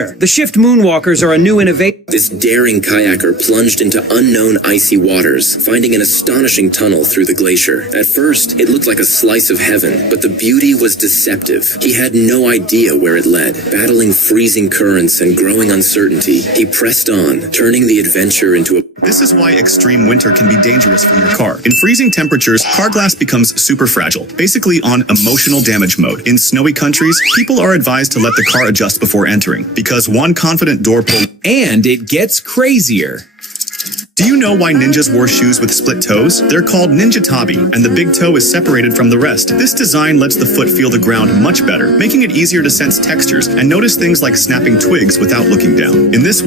The Shift Moonwalkers are a new innovation. This daring kayaker plunged into unknown icy waters, finding an astonishing tunnel through the glacier. At first, it looked like a slice of heaven, but the beauty was deceptive. He had no idea where it led. Battling freezing currents and growing uncertainty, he pressed on, turning the adventure into a... This is why extreme winter can be dangerous for your car. In freezing temperatures, car glass becomes super fragile, basically on emotional damage mode. In snowy countries, people are advised to let the car adjust before entering, because one confident door pull... And it gets crazier. Do you know why ninjas wore shoes with split toes? They're called ninja tabi, and the big toe is separated from the rest. This design lets the foot feel the ground much better, making it easier to sense textures and notice things like snapping twigs without looking down. In this...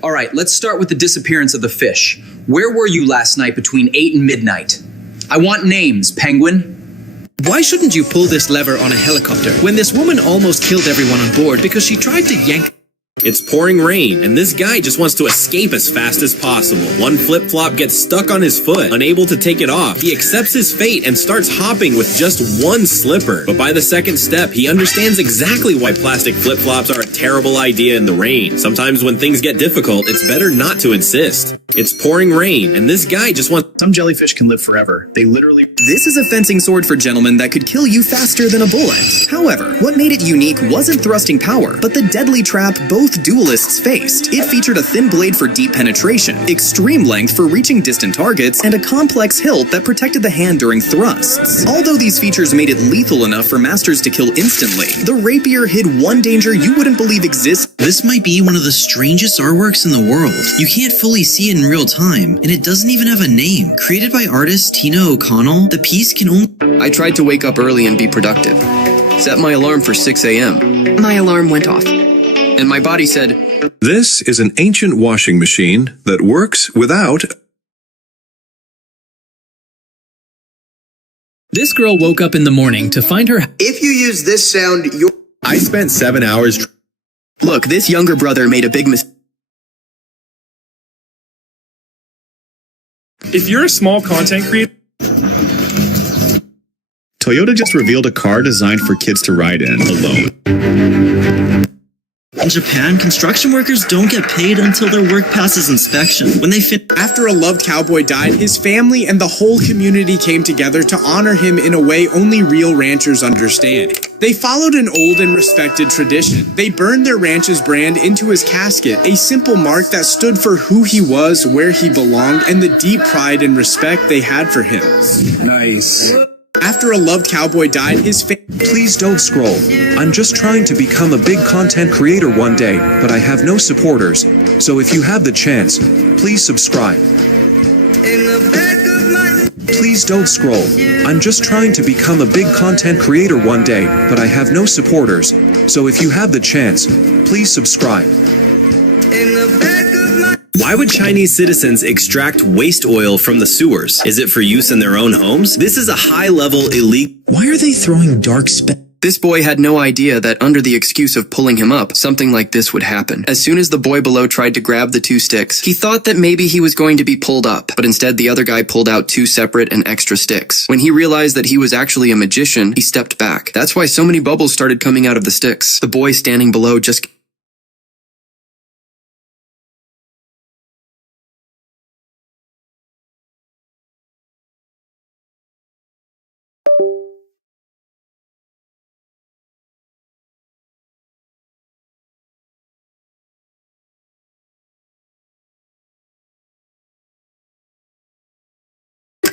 All right, let's start with the disappearance of the fish. Where were you last night between 8 and midnight? I want names, Penguin. Why shouldn't you pull this lever on a helicopter when this woman almost killed everyone on board because she tried to yank... It's pouring rain, and this guy just wants to escape as fast as possible. One flip-flop gets stuck on his foot, unable to take it off. He accepts his fate and starts hopping with just one slipper. But by the second step, he understands exactly why plastic flip-flops are a terrible idea in the rain. Sometimes when things get difficult, it's better not to insist. It's pouring rain, and this guy just wants... Some jellyfish can live forever. They literally... This is a fencing sword for gentlemen that could kill you faster than a bullet. However, what made it unique wasn't thrusting power, but the deadly trap both duelists faced. It featured a thin blade for deep penetration, extreme length for reaching distant targets, and a complex hilt that protected the hand during thrusts. Although these features made it lethal enough for masters to kill instantly, the rapier hid one danger you wouldn't believe exists. This might be one of the strangest artworks in the world. You can't fully see it in real time, and it doesn't even have a name. Created by artist Tina O'Connell, the piece can only... I tried to wake up early and be productive. Set my alarm for 6 a.m. My alarm went off. And my body said... This is an ancient washing machine that works without... This girl woke up in the morning to find her... If you use this sound, you're... I spent 7 hours... Look, this younger brother made a big mistake. If you're a small content creator... Toyota just revealed a car designed for kids to ride in alone. In Japan, construction workers don't get paid until their work passes inspection. When they fit... After a loved cowboy died, his family and the whole community came together to honor him in a way only real ranchers understand. They followed an old and respected tradition. They burned their ranch's brand into his casket, a simple mark that stood for who he was, where he belonged, and the deep pride and respect they had for him. Nice. After a loved cowboy died, his family... Please don't scroll. I'm just trying to become a big content creator one day, but I have no supporters. So if you have the chance, please subscribe. Please don't scroll. I'm just trying to become a big content creator one day, but I have no supporters. So if you have the chance, please subscribe. Why would Chinese citizens extract waste oil from the sewers? Is it for use in their own homes? This is a high-level illegal... Why are they throwing dark This boy had no idea that under the excuse of pulling him up, something like this would happen. As soon as the boy below tried to grab the 2 sticks, he thought that maybe he was going to be pulled up, but instead the other guy pulled out 2 separate and extra sticks. When he realized that he was actually a magician, he stepped back. That's why so many bubbles started coming out of the sticks. The boy standing below just...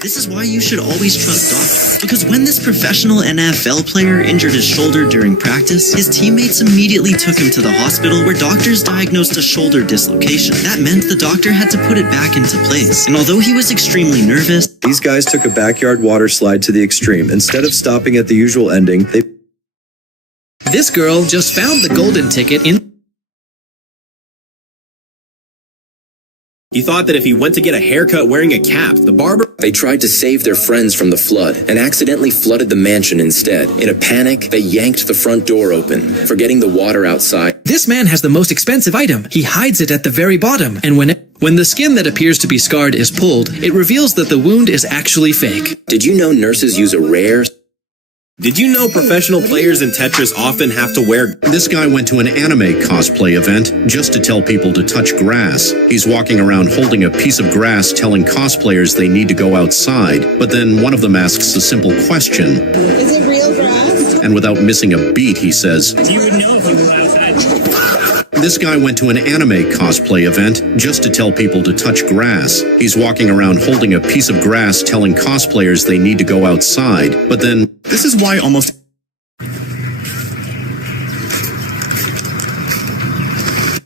This is why you should always trust doctors. Because when this professional NFL player injured his shoulder during practice, his teammates immediately took him to the hospital where doctors diagnosed a shoulder dislocation. That meant the doctor had to put it back into place. And although he was extremely nervous... These guys took a backyard water slide to the extreme. Instead of stopping at the usual ending, they... This girl just found the golden ticket in... He thought that if he went to get a haircut wearing a cap, the barber... They tried to save their friends from the flood and accidentally flooded the mansion instead. In a panic, they yanked the front door open, forgetting the water outside. This man has the most expensive item. He hides it at the very bottom, and when the skin that appears to be scarred is pulled, it reveals that the wound is actually fake. Did you know nurses use a rare... Did you know professional players in Tetris often have to wear... This guy went to an anime cosplay event just to tell people to touch grass. He's walking around holding a piece of grass telling cosplayers they need to go outside, but then one of them asks a simple question. Is it real grass? And without missing a beat, he says... You would know if you were outside. This guy went to an anime cosplay event just to tell people to touch grass. He's walking around holding a piece of grass telling cosplayers they need to go outside, but then... This is why almost...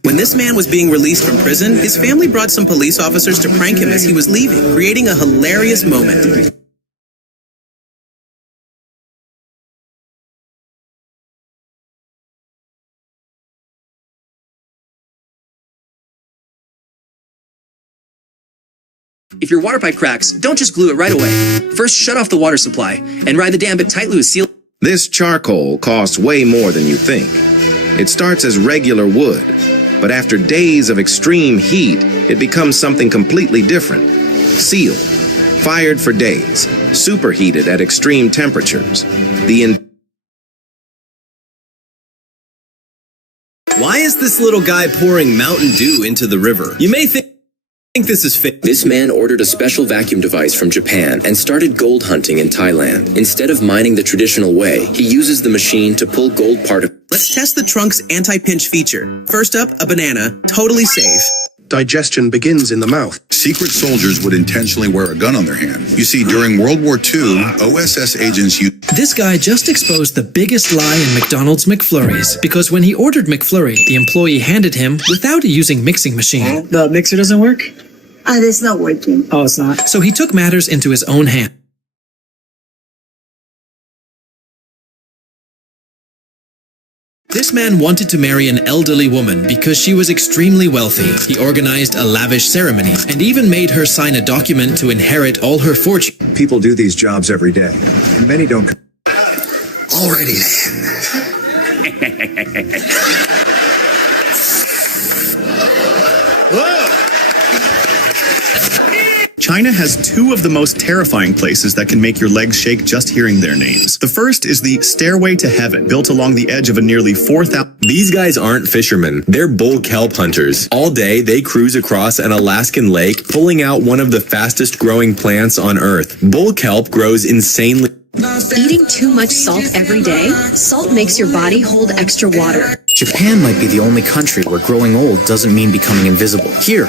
When this man was being released from prison, his family brought some police officers to prank him as he was leaving, creating a hilarious moment. If your water pipe cracks, don't just glue it right away. First, shut off the water supply and ride the damn bit tightly with seal. This charcoal costs way more than you think. It starts as regular wood, but after days of extreme heat, it becomes something completely different. Seal, fired for days, superheated at extreme temperatures. Why is this little guy pouring Mountain Dew into the river? You may think this is fake. This man ordered a special vacuum device from Japan and started gold hunting in Thailand. Instead of mining the traditional way, he uses the machine to pull gold particles. Let's test the trunk's anti-pinch feature. First up, a banana, totally safe. Digestion begins in the mouth. Secret soldiers would intentionally wear a gun on their hand. You see, during World War II, OSS agents used... This guy just exposed the biggest lie in McDonald's McFlurries, because when he ordered McFlurry, the employee handed him without using mixing machine. The mixer doesn't work? It's not working. Oh, it's not. So he took matters into his own hand. This man wanted to marry an elderly woman because she was extremely wealthy. He organized a lavish ceremony and even made her sign a document to inherit all her fortune. People do these jobs every day, and many don't. Alrighty then. China has two of the most terrifying places that can make your legs shake just hearing their names. The first is the Stairway to Heaven, built along the edge of a nearly 4,000... These guys aren't fishermen. They're bull kelp hunters. All day, they cruise across an Alaskan lake, pulling out one of the fastest growing plants on Earth. Bull kelp grows insanely... Eating too much salt every day? Salt makes your body hold extra water. Japan might be the only country where growing old doesn't mean becoming invisible. Here,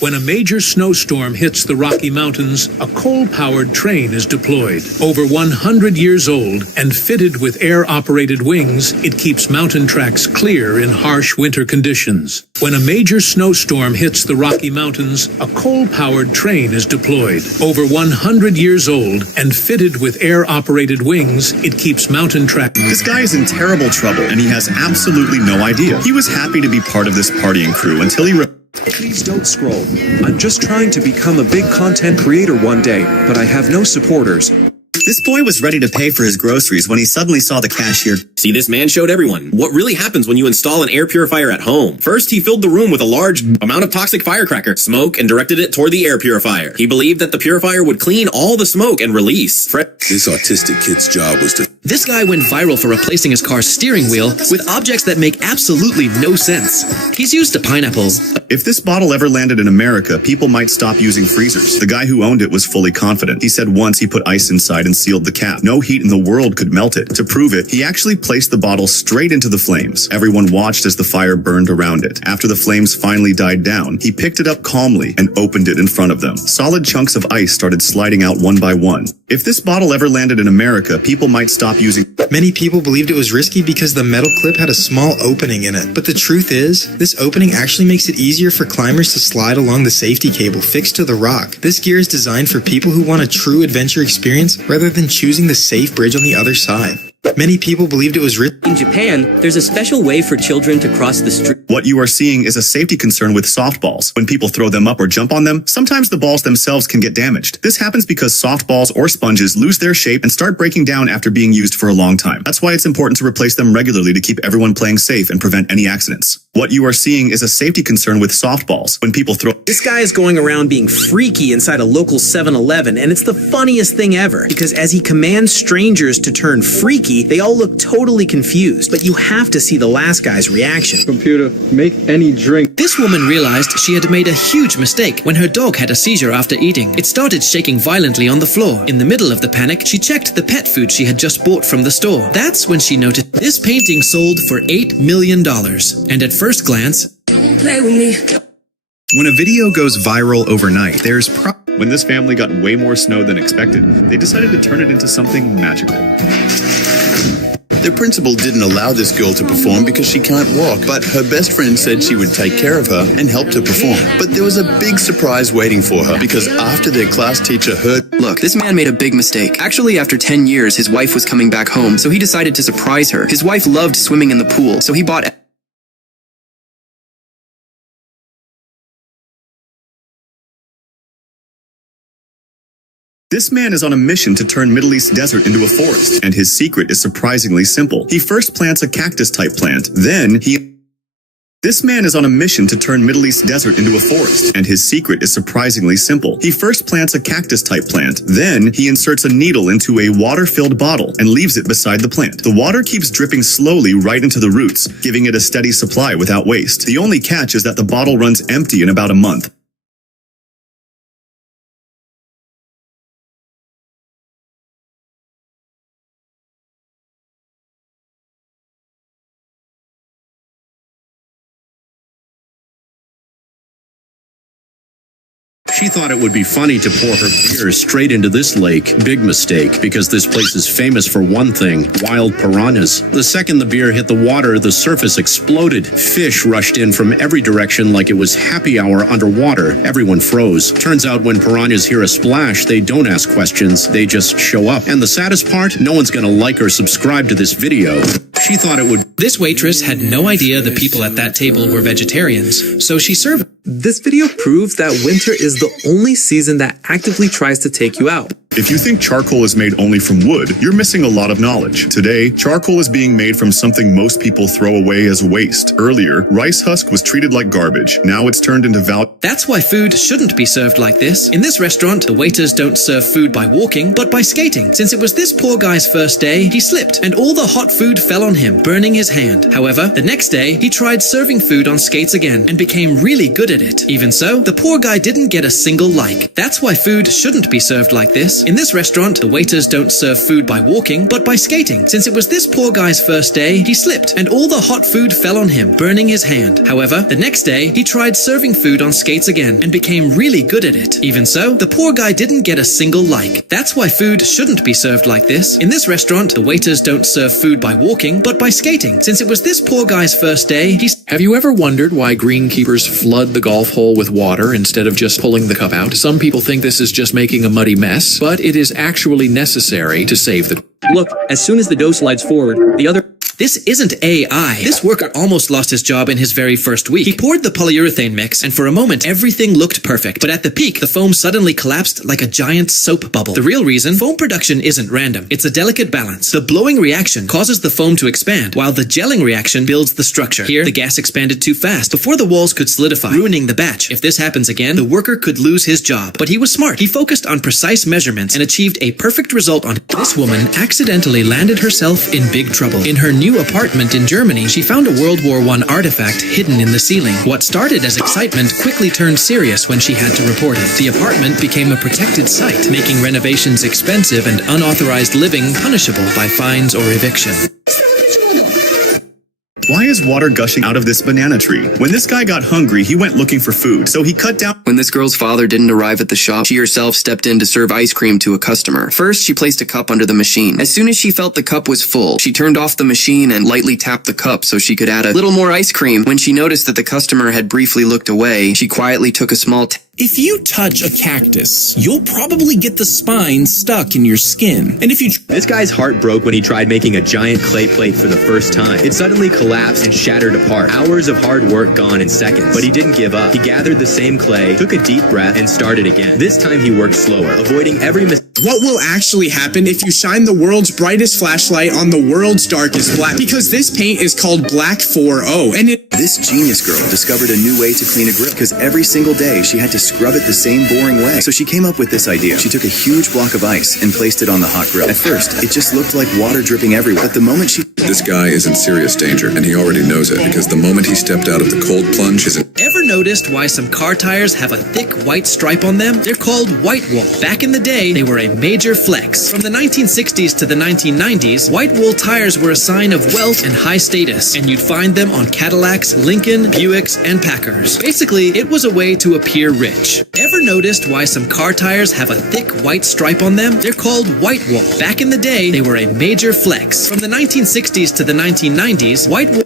when a major snowstorm hits the Rocky Mountains, a coal-powered train is deployed. Over 100 years old and fitted with air-operated wings, it keeps mountain tracks clear in harsh winter conditions. When a major snowstorm hits the Rocky Mountains, a coal-powered train is deployed. Over 100 years old and fitted with air-operated wings, it keeps mountain tracks... This guy is in terrible trouble, and he has absolutely no idea. He was happy to be part of this partying crew until he... Please don't scroll. I'm just trying to become a big content creator one day, but I have no supporters. This boy was ready to pay for his groceries when he suddenly saw the cashier. See, this man showed everyone what really happens when you install an air purifier at home. First, he filled the room with a large amount of toxic firecracker smoke and directed it toward the air purifier. He believed that the purifier would clean all the smoke and release This autistic kid's job was to... This guy went viral for replacing his car's steering wheel with objects that make absolutely no sense. He's used to pineapples. If this bottle ever landed in America, people might stop using freezers. The guy who owned it was fully confident. He said once he put ice inside and sealed the cap. No heat in the world could melt it. To prove it, he actually placed the bottle straight into the flames. Everyone watched as the fire burned around it. After the flames finally died down, he picked it up calmly and opened it in front of them. Solid chunks of ice started sliding out one by one. If this bottle ever landed in America, people might stop using... Many people believed it was risky because the metal clip had a small opening in it. But the truth is, this opening actually makes it easier for climbers to slide along the safety cable fixed to the rock. This gear is designed for people who want a true adventure experience rather than choosing the safe bridge on the other side. Many people believed it was risky. In Japan, there's a special way for children to cross the street. What you are seeing is a safety concern with softballs. When people throw them up or jump on them, sometimes the balls themselves can get damaged. This happens because softballs or sponges lose their shape and start breaking down after being used for a long time. That's why it's important to replace them regularly to keep everyone playing safe and prevent any accidents. What you are seeing is a safety concern with softballs. When people throw... This guy is going around being freaky inside a local 7-Eleven, and it's the funniest thing ever, because as he commands strangers to turn freaky, they all look totally confused. But you have to see the last guy's reaction. Computer, make any drink. This woman realized she had made a huge mistake when her dog had a seizure after eating. It started shaking violently on the floor. In the middle of the panic, she checked the pet food she had just bought from the store. That's when she noticed this painting sold for $8 million. And at first glance, Don't play with me. When a video goes viral overnight, when this family got way more snow than expected, they decided to turn it into something magical. Their principal didn't allow this girl to perform because she can't walk, but her best friend said she would take care of her and help her perform. But there was a big surprise waiting for her, because after their class teacher heard... Look, this man made a big mistake. Actually, after 10 years, his wife was coming back home, so he decided to surprise her. His wife loved swimming in the pool, so he bought... This man is on a mission to turn Middle East desert into a forest, and his secret is surprisingly simple. He first plants a cactus-type plant, then he... This man is on a mission to turn Middle East desert into a forest, and his secret is surprisingly simple. He first plants a cactus-type plant, then he inserts a needle into a water-filled bottle and leaves it beside the plant. The water keeps dripping slowly right into the roots, giving it a steady supply without waste. The only catch is that the bottle runs empty in about a month. She thought it would be funny to pour her beer straight into this lake. Big mistake, because this place is famous for one thing: wild piranhas. The second the beer hit the water, the surface exploded. Fish rushed in from every direction like it was happy hour underwater. Everyone froze. Turns out when piranhas hear a splash, they don't ask questions, they just show up. And the saddest part? No one's gonna like or subscribe to this video. She thought it would... This waitress had no idea the people at that table were vegetarians, so she served... This video proves that winter is the only season that actively tries to take you out. If you think charcoal is made only from wood, you're missing a lot of knowledge. Today, charcoal is being made from something most people throw away as waste. Earlier, rice husk was treated like garbage. Now it's turned into value. That's why food shouldn't be served like this. In this restaurant, the waiters don't serve food by walking, but by skating. Since it was this poor guy's first day, he slipped, and all the hot food fell on him, burning his hand. However, the next day, he tried serving food on skates again, and became really good at it. Even so, the poor guy didn't get a single like. That's why food shouldn't be served like this. In this restaurant, the waiters don't serve food by walking, but by skating. Since it was this poor guy's first day, he slipped, and all the hot food fell on him, burning his hand. However, the next day, he tried serving food on skates again, and became really good at it. Even so, the poor guy didn't get a single like. That's why food shouldn't be served like this. In this restaurant, the waiters don't serve food by walking, but by skating. Since it was this poor guy's first day, Have you ever wondered why greenkeepers flood the golf hole with water instead of just pulling the cup out? Some people think this is just making a muddy mess, but it is actually necessary to save the... Look, as soon as the dough slides forward, the other... This isn't AI. This worker almost lost his job in his very first week. He poured the polyurethane mix, and for a moment, everything looked perfect. But at the peak, the foam suddenly collapsed like a giant soap bubble. The real reason, foam production isn't random. It's a delicate balance. The blowing reaction causes the foam to expand, while the gelling reaction builds the structure. Here, the gas expanded too fast before the walls could solidify, ruining the batch. If this happens again, the worker could lose his job. But he was smart. He focused on precise measurements and achieved a perfect result on... This woman accidentally landed herself in big trouble. In her new apartment in Germany, she found a World War I artifact hidden in the ceiling. What started as excitement quickly turned serious when she had to report it. The apartment became a protected site, making renovations expensive and unauthorized living punishable by fines or eviction. Why is water gushing out of this banana tree? When this guy got hungry, he went looking for food, so he cut down... When this girl's father didn't arrive at the shop, she herself stepped in to serve ice cream to a customer. First, she placed a cup under the machine. As soon as she felt the cup was full, she turned off the machine and lightly tapped the cup so she could add a little more ice cream. When she noticed that the customer had briefly looked away, she quietly took a small If you touch a cactus, you'll probably get the spine stuck in your skin. And if you... This guy's heart broke when he tried making a giant clay plate for the first time. It suddenly collapsed and shattered apart. Hours of hard work gone in seconds. But he didn't give up. He gathered the same clay, took a deep breath, and started again. This time he worked slower, avoiding every mistake. What will actually happen if you shine the world's brightest flashlight on the world's darkest black? Because this paint is called Black 4O, and This genius girl discovered a new way to clean a grill, because every single day she had to scrub it the same boring way. So she came up with this idea. She took a huge block of ice and placed it on the hot grill. At first, it just looked like water dripping everywhere. But the moment she... This guy is in serious danger, and he already knows it, because the moment he stepped out of the cold plunge, Ever noticed why some car tires have a thick white stripe on them? They're called white wool. Back in the day, they were a major flex. From the 1960s to the 1990s, white wool tires were a sign of wealth and high status, and you'd find them on Cadillacs, Lincoln, Buicks, and Packers. Basically, it was a way to appear rich. Ever noticed why some car tires have a thick white stripe on them? They're called white wool. Back in the day, they were a major flex. From the 1960s to the 1990s, white wool...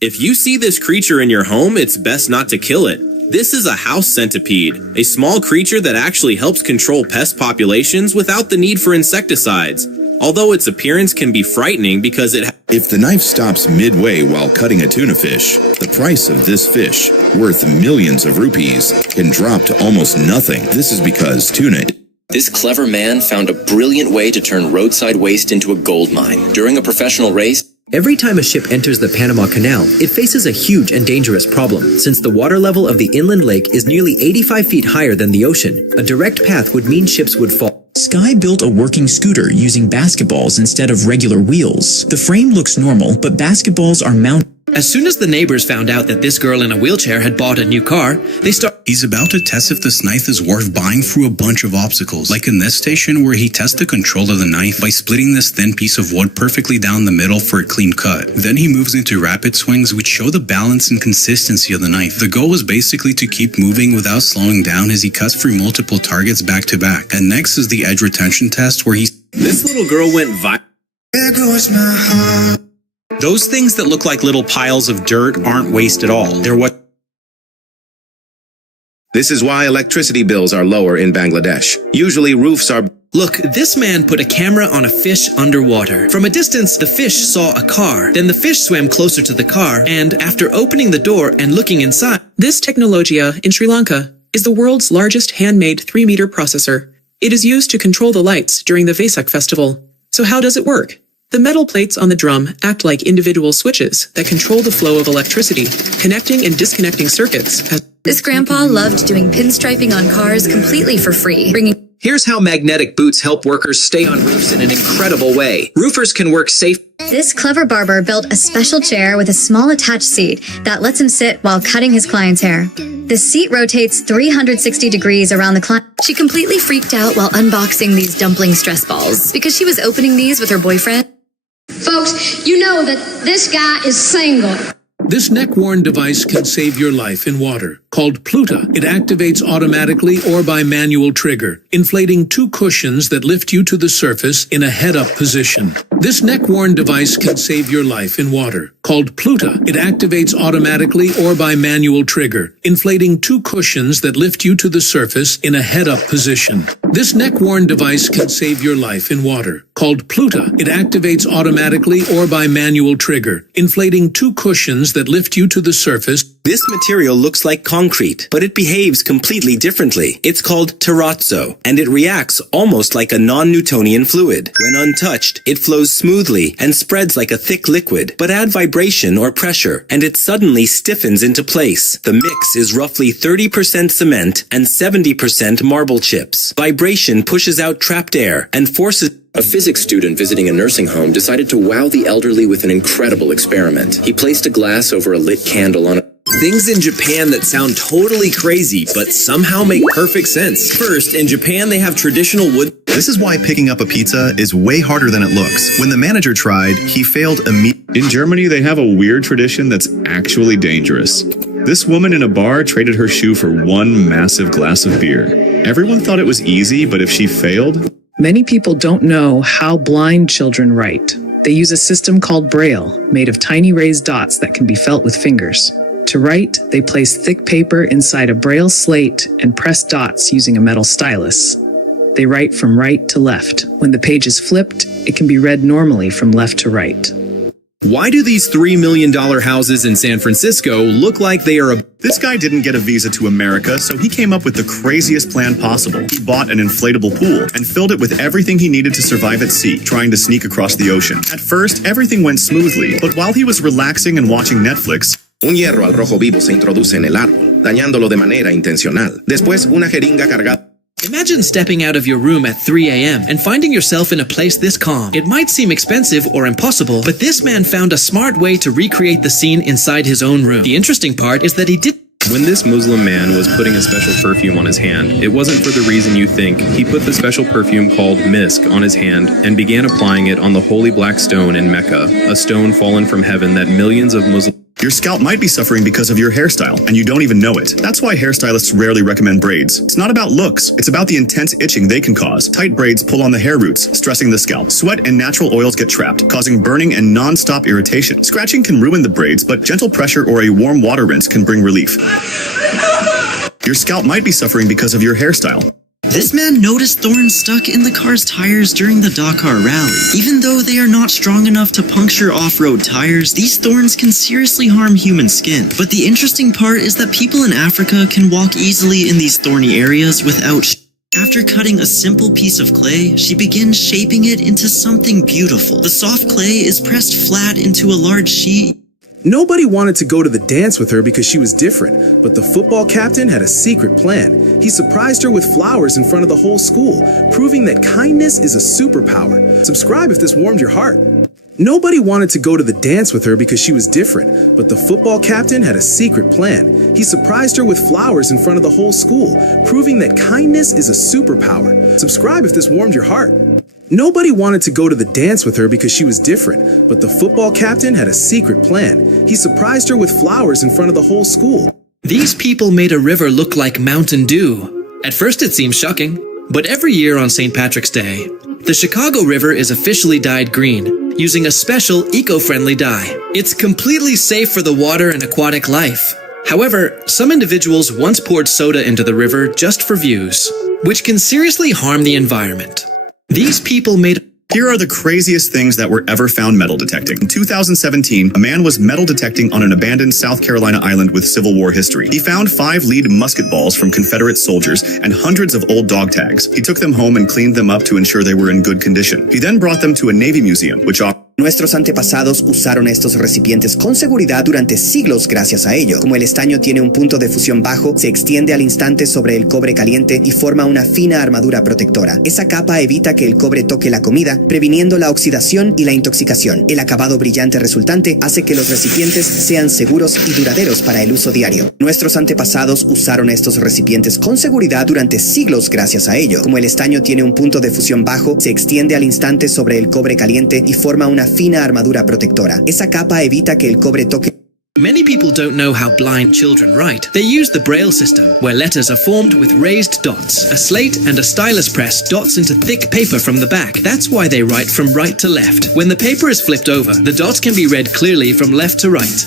If you see this creature in your home, it's best not to kill it. This is a house centipede, a small creature that actually helps control pest populations without the need for insecticides. Although its appearance can be frightening because it... If the knife stops midway while cutting a tuna fish, the price of this fish, worth millions of rupees, can drop to almost nothing. This is because tuna... This clever man found a brilliant way to turn roadside waste into a gold mine. During a professional race, every time a ship enters the Panama Canal, it faces a huge and dangerous problem. Since the water level of the inland lake is nearly 85 feet higher than the ocean, a direct path would mean ships would fall. Sky built a working scooter using basketballs instead of regular wheels. The frame looks normal, but basketballs are mounted. As soon as the neighbors found out that this girl in a wheelchair had bought a new car, they started... He's about to test if this knife is worth buying through a bunch of obstacles, like in this station where he tests the control of the knife by splitting this thin piece of wood perfectly down the middle for a clean cut. Then he moves into rapid swings which show the balance and consistency of the knife. The goal is basically to keep moving without slowing down as he cuts through multiple targets back to back. And next is the edge retention test where This little girl went viral. There goes my heart. Those things that look like little piles of dirt aren't waste at all. They're what... This is why electricity bills are lower in Bangladesh. Usually roofs are... Look, this man put a camera on a fish underwater. From a distance, the fish saw a car. Then the fish swam closer to the car, and after opening the door and looking inside... This Technologia in Sri Lanka is the world's largest handmade 3-meter processor. It is used to control the lights during the Vesak festival. So how does it work? The metal plates on the drum act like individual switches that control the flow of electricity, connecting and disconnecting circuits. This grandpa loved doing pinstriping on cars completely for free, bringing... Here's how magnetic boots help workers stay on roofs in an incredible way. Roofers can work safe. This clever barber built a special chair with a small attached seat that lets him sit while cutting his client's hair. The seat rotates 360 degrees around the client. She completely freaked out while unboxing these dumpling stress balls because she was opening these with her boyfriend. Folks, you know that this guy is single. This neck-worn device can save your life in water. Called Pluta, it activates automatically or by manual trigger, inflating 2 cushions that lift you to the surface in a head-up position. This neck-worn device can save your life in water. Called Pluta, it activates automatically or by manual trigger, inflating 2 cushions that lift you to the surface in a head-up position. This neck-worn device can save your life in water. Called Pluta, it activates automatically or by manual trigger, inflating 2 cushions that lift you to the surface. This material looks like concrete, but it behaves completely differently. It's called terrazzo, and it reacts almost like a non-Newtonian fluid. When untouched, it flows smoothly and spreads like a thick liquid, but add vibration or pressure, and it suddenly stiffens into place. The mix is roughly 30% cement and 70% marble chips. Vibration pushes out trapped air and forces... A physics student visiting a nursing home decided to wow the elderly with an incredible experiment. He placed a glass over a lit candle on a... Things in Japan that sound totally crazy, but somehow make perfect sense. First, in Japan they have traditional wood... This is why picking up a pizza is way harder than it looks. When the manager tried, he failed immediately. In Germany, they have a weird tradition that's actually dangerous. This woman in a bar traded her shoe for 1 massive glass of beer. Everyone thought it was easy, but if she failed... Many people don't know how blind children write. They use a system called Braille, made of tiny raised dots that can be felt with fingers. To write, they place thick paper inside a braille slate and press dots using a metal stylus. They write from right to left. When the page is flipped, it can be read normally from left to right. Why do these $3 million houses in San Francisco look like they are This guy didn't get a visa to America, so he came up with the craziest plan possible. He bought an inflatable pool and filled it with everything he needed to survive at sea, trying to sneak across the ocean. At first, everything went smoothly, but while he was relaxing and watching Netflix, Un hierro al rojo vivo se introduce en el árbol, dañándolo de manera intencional. Después, una jeringa cargada. Imagine stepping out of your room at 3 a.m. and finding yourself in a place this calm. It might seem expensive or impossible, but this man found a smart way to recreate the scene inside his own room. The interesting part is that he did. When this Muslim man was putting a special perfume on his hand, it wasn't for the reason you think. He put the special perfume called misk on his hand and began applying it on the holy black stone in Mecca, a stone fallen from heaven that millions of Muslims. Your scalp might be suffering because of your hairstyle, and you don't even know it. That's why hairstylists rarely recommend braids. It's not about looks, it's about the intense itching they can cause. Tight braids pull on the hair roots, stressing the scalp. Sweat and natural oils get trapped, causing burning and non-stop irritation. Scratching can ruin the braids, but gentle pressure or a warm water rinse can bring relief. Your scalp might be suffering because of your hairstyle. This man noticed thorns stuck in the car's tires during the Dakar rally. Even though they are not strong enough to puncture off-road tires, these thorns can seriously harm human skin. But the interesting part is that people in Africa can walk easily in these thorny areas without After cutting a simple piece of clay, she begins shaping it into something beautiful. The soft clay is pressed flat into a large sheet. Nobody wanted to go to the dance with her because she was different, but the football captain had a secret plan. He surprised her with flowers in front of the whole school, proving that kindness is a superpower. Subscribe if this warmed your heart. Nobody wanted to go to the dance with her because she was different, but the football captain had a secret plan. He surprised her with flowers in front of the whole school, proving that kindness is a superpower. Subscribe if this warmed your heart. Nobody wanted to go to the dance with her because she was different, but the football captain had a secret plan. He surprised her with flowers in front of the whole school. These people made a river look like Mountain Dew. At first it seems shocking, but every year on St. Patrick's Day, the Chicago River is officially dyed green, using a special eco-friendly dye. It's completely safe for the water and aquatic life. However, some individuals once poured soda into the river just for views, which can seriously harm the environment. These people made... Here are the craziest things that were ever found metal detecting. In 2017, a man was metal detecting on an abandoned South Carolina island with Civil War history. He found 5 lead musket balls from Confederate soldiers and hundreds of old dog tags. He took them home and cleaned them up to ensure they were in good condition. He then brought them to a Navy museum, which Nuestros antepasados usaron estos recipientes con seguridad durante siglos gracias a ello. Como el estaño tiene un punto de fusión bajo, se extiende al instante sobre el cobre caliente y forma una fina armadura protectora. Esa capa evita que el cobre toque la comida, previniendo la oxidación y la intoxicación. El acabado brillante resultante hace que los recipientes sean seguros y duraderos para el uso diario. Nuestros antepasados usaron estos recipientes con seguridad durante siglos gracias a ello. Como el estaño tiene un punto de fusión bajo, se extiende al instante sobre el cobre caliente y forma una fina armadura protectora. Esa capa evita que el cobre toque. Many people don't know how blind children write. They use the Braille system, where letters are formed with raised dots. A slate and a stylus press dots into thick paper from the back. That's why they write from right to left. When the paper is flipped over, the dots can be read clearly from left to right.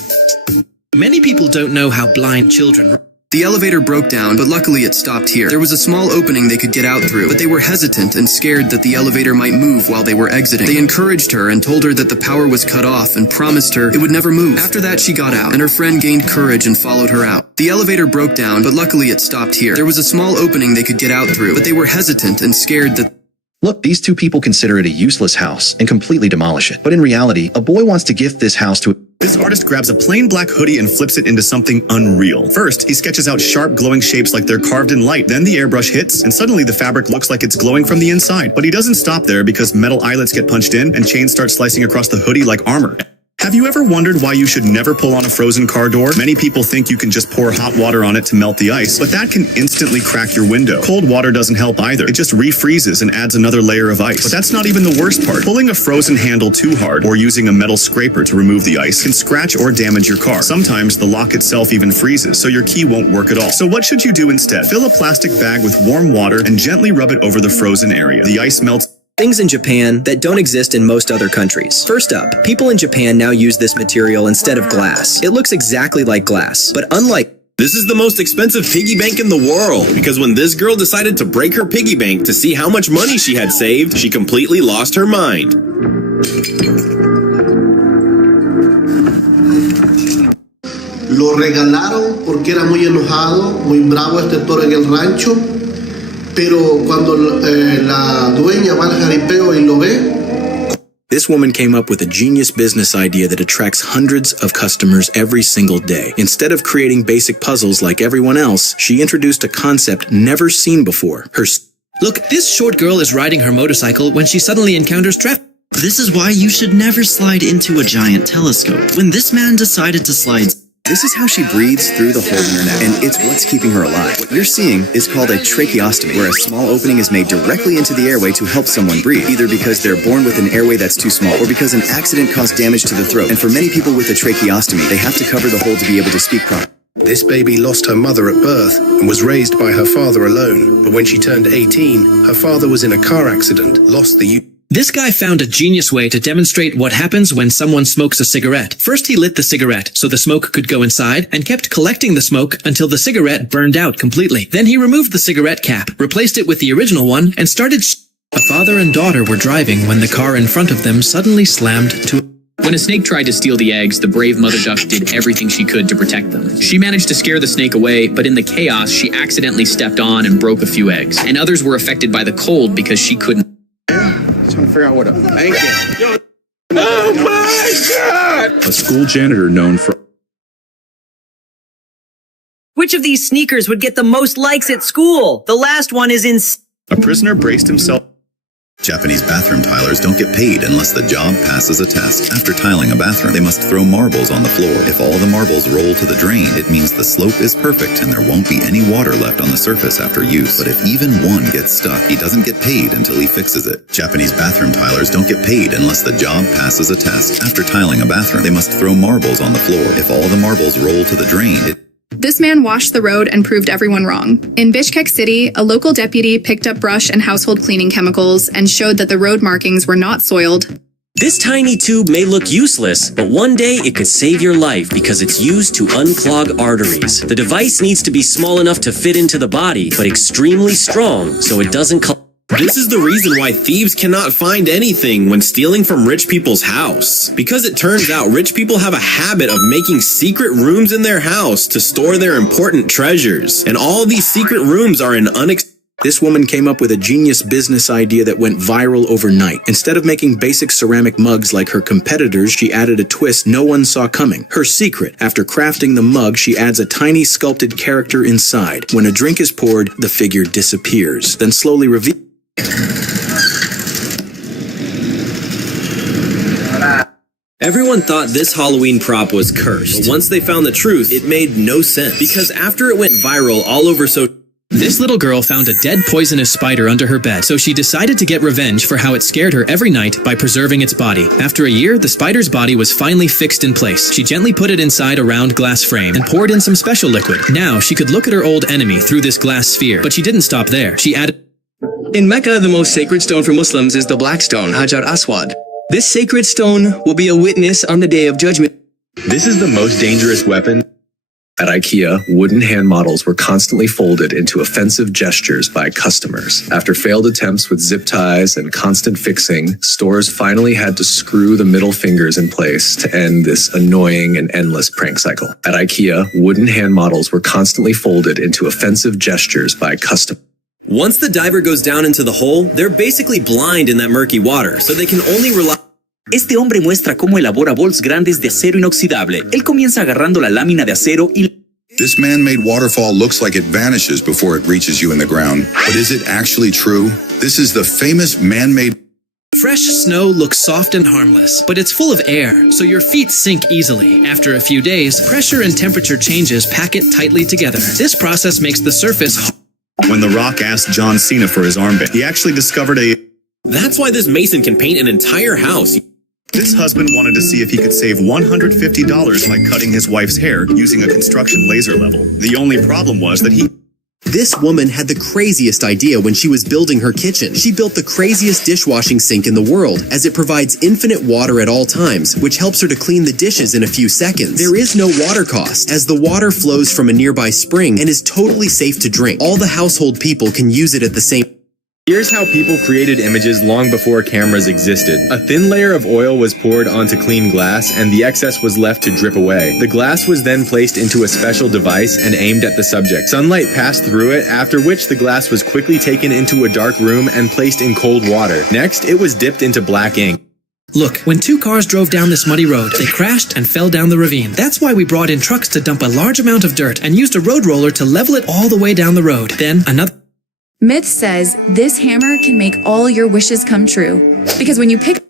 Many people don't know how blind children write. The elevator broke down, but luckily it stopped here. There was a small opening they could get out through, but they were hesitant and scared that the elevator might move while they were exiting. They encouraged her and told her that the power was cut off and promised her it would never move. After that, she got out, and her friend gained courage and followed her out. The elevator broke down, but luckily it stopped here. There was a small opening they could get out through, but they were hesitant and scared that... Look, these two people consider it a useless house and completely demolish it. But in reality, a boy wants to gift this house to... This artist grabs a plain black hoodie and flips it into something unreal. First, he sketches out sharp, glowing shapes like they're carved in light. Then the airbrush hits, and suddenly the fabric looks like it's glowing from the inside. But he doesn't stop there because metal eyelets get punched in and chains start slicing across the hoodie like armor. Have you ever wondered why you should never pull on a frozen car door? Many people think you can just pour hot water on it to melt the ice, but that can instantly crack your window. Cold water doesn't help either. It just refreezes and adds another layer of ice. But that's not even the worst part. Pulling a frozen handle too hard or using a metal scraper to remove the ice can scratch or damage your car. Sometimes the lock itself even freezes, so your key won't work at all. So what should you do instead? Fill a plastic bag with warm water and gently rub it over the frozen area. The ice melts. Things in Japan that don't exist in most other countries. First up, people in Japan now use this material instead of glass. It looks exactly like glass, but unlike This is the most expensive piggy bank in the world, because when this girl decided to break her piggy bank to see how much money she had saved, she completely lost her mind. Lo regalaron porque era muy enojado, muy bravo este toro en el rancho, pero cuando la dueña va al jaripeo y lo ve. This woman came up with a genius business idea that attracts hundreds of customers every single day. Instead of creating basic puzzles like everyone else, she introduced a concept never seen before. Look, this short girl is riding her motorcycle when she suddenly encounters traffic. This is why you should never slide into a giant telescope. When this man decided to slide... This is how she breathes through the whole internet, and it's what's keeping her alive. What you're seeing is called a tracheostomy, where a small opening is made directly into the airway to help someone breathe, either because they're born with an airway that's too small, or because an accident caused damage to the throat. And for many people with a tracheostomy, they have to cover the hole to be able to speak properly. This baby lost her mother at birth and was raised by her father alone. But when she turned 18, her father was in a car accident, lost the use. This guy found a genius way to demonstrate what happens when someone smokes a cigarette. First, he lit the cigarette so the smoke could go inside and kept collecting the smoke until the cigarette burned out completely. Then he removed the cigarette cap, replaced it with the original one, and started A father and daughter were driving when the car in front of them suddenly slammed to... When a snake tried to steal the eggs, the brave mother duck did everything she could to protect them. She managed to scare the snake away, but in the chaos, she accidentally stepped on and broke a few eggs. And others were affected by the cold because she couldn't... Trying to figure out what a blanket. Oh my God! A school janitor known for... Which of these sneakers would get the most likes at school? The last one is in... A prisoner braced himself. Japanese bathroom tilers don't get paid unless the job passes a test. After tiling a bathroom, they must throw marbles on the floor. If all the marbles roll to the drain, it means the slope is perfect and there won't be any water left on the surface after use. But if even one gets stuck, he doesn't get paid until he fixes it. Japanese bathroom tilers don't get paid unless the job passes a test. After tiling a bathroom, they must throw marbles on the floor. If all the marbles roll to the drain, This man washed the road and proved everyone wrong. In Bishkek City, a local deputy picked up brush and household cleaning chemicals and showed that the road markings were not soiled. This tiny tube may look useless, but one day it could save your life because it's used to unclog arteries. The device needs to be small enough to fit into the body, but extremely strong so it doesn't This is the reason why thieves cannot find anything when stealing from rich people's house. Because it turns out rich people have a habit of making secret rooms in their house to store their important treasures. And all these secret rooms are in This woman came up with a genius business idea that went viral overnight. Instead of making basic ceramic mugs like her competitors, she added a twist no one saw coming. Her secret, after crafting the mug, she adds a tiny sculpted character inside. When a drink is poured, the figure disappears, then slowly reveals. Everyone thought this Halloween prop was cursed. But once they found the truth, it made no sense. Because after it went viral all over This little girl found a dead poisonous spider under her bed, so she decided to get revenge for how it scared her every night by preserving its body. After a year, the spider's body was finally fixed in place. She gently put it inside a round glass frame and poured in some special liquid. Now, she could look at her old enemy through this glass sphere, but she didn't stop there. She added... In Mecca, the most sacred stone for Muslims is the black stone, Hajar Aswad. This sacred stone will be a witness on the day of judgment. This is the most dangerous weapon. At IKEA, wooden hand models were constantly folded into offensive gestures by customers. After failed attempts with zip ties and constant fixing, stores finally had to screw the middle fingers in place to end this annoying and endless prank cycle. At IKEA, wooden hand models were constantly folded into offensive gestures by customers. Once the diver goes down into the hole, they're basically blind in that murky water, so they can only rely... Este hombre muestra cómo elabora bols grandes de acero inoxidable. Él comienza agarrando la lámina de acero y... This man-made waterfall looks like it vanishes before it reaches you in the ground. But is it actually true? This is the famous man-made... Fresh snow looks soft and harmless, but it's full of air, so your feet sink easily. After a few days, pressure and temperature changes pack it tightly together. This process makes the surface... When The Rock asked John Cena for his armband, he actually discovered That's why this mason can paint an entire house. This husband wanted to see if he could save $150 by cutting his wife's hair using a construction laser level. The only problem was that This woman had the craziest idea when she was building her kitchen. She built the craziest dishwashing sink in the world, as it provides infinite water at all times, which helps her to clean the dishes in a few seconds. There is no water cost, as the water flows from a nearby spring and is totally safe to drink. All the household people can use it at the same time. Here's how people created images long before cameras existed. A thin layer of oil was poured onto clean glass, and the excess was left to drip away. The glass was then placed into a special device and aimed at the subject. Sunlight passed through it, after which the glass was quickly taken into a dark room and placed in cold water. Next, it was dipped into black ink. Look, when two cars drove down this muddy road, they crashed and fell down the ravine. That's why we brought in trucks to dump a large amount of dirt and used a road roller to level it all the way down the road. Then another... Myth says this hammer can make all your wishes come true. Because when you pick...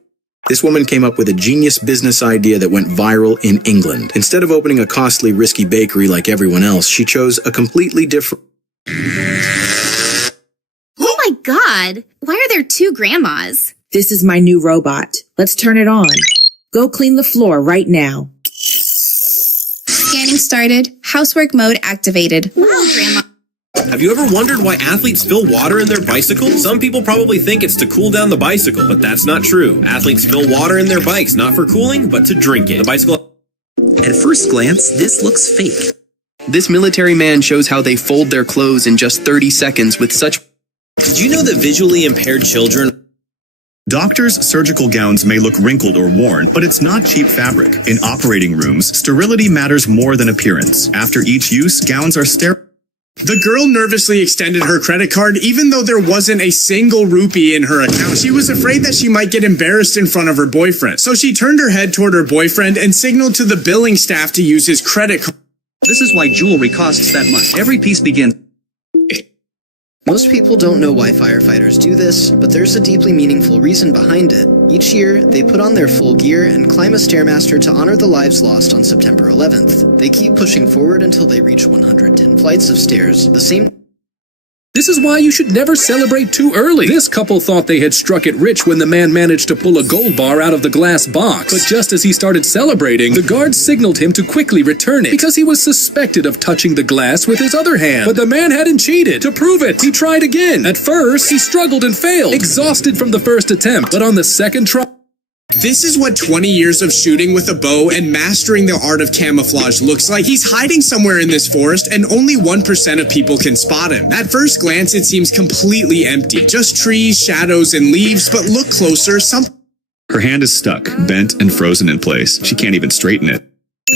This woman came up with a genius business idea that went viral in England. Instead of opening a costly, risky bakery like everyone else, she chose a completely different... Oh my god! Why are there two grandmas? This is my new robot. Let's turn it on. Go clean the floor right now. Scanning started. Housework mode activated. Wow, Grandma. Have you ever wondered why athletes fill water in their bicycles? Some people probably think it's to cool down the bicycle, but that's not true. Athletes fill water in their bikes, not for cooling, but to drink it. The bicycle... At first glance, this looks fake. This military man shows how they fold their clothes in just 30 seconds with such... Did you know that visually impaired children... Doctors' surgical gowns may look wrinkled or worn, but it's not cheap fabric. In operating rooms, sterility matters more than appearance. After each use, gowns are sterile. The girl nervously extended her credit card even though there wasn't a single rupee in her account. She was afraid that she might get embarrassed in front of her boyfriend. So she turned her head toward her boyfriend and signaled to the billing staff to use his credit card. This is why jewelry costs that much. Every piece begins... Most people don't know why firefighters do this, but there's a deeply meaningful reason behind it. Each year, they put on their full gear and climb a Stairmaster to honor the lives lost on September 11th. They keep pushing forward until they reach 110 flights of stairs, the same... This is why you should never celebrate too early. This couple thought they had struck it rich when the man managed to pull a gold bar out of the glass box. But just as he started celebrating, the guards signaled him to quickly return it because he was suspected of touching the glass with his other hand. But the man hadn't cheated. To prove it, he tried again. At first, he struggled and failed, exhausted from the first attempt. But on the second try... This is what 20 years of shooting with a bow and mastering the art of camouflage looks like. He's hiding somewhere in this forest and only 1% of people can spot him. At first glance, it seems completely empty. Just trees, shadows, and leaves, but look closer, Her hand is stuck, bent and frozen in place. She can't even straighten it.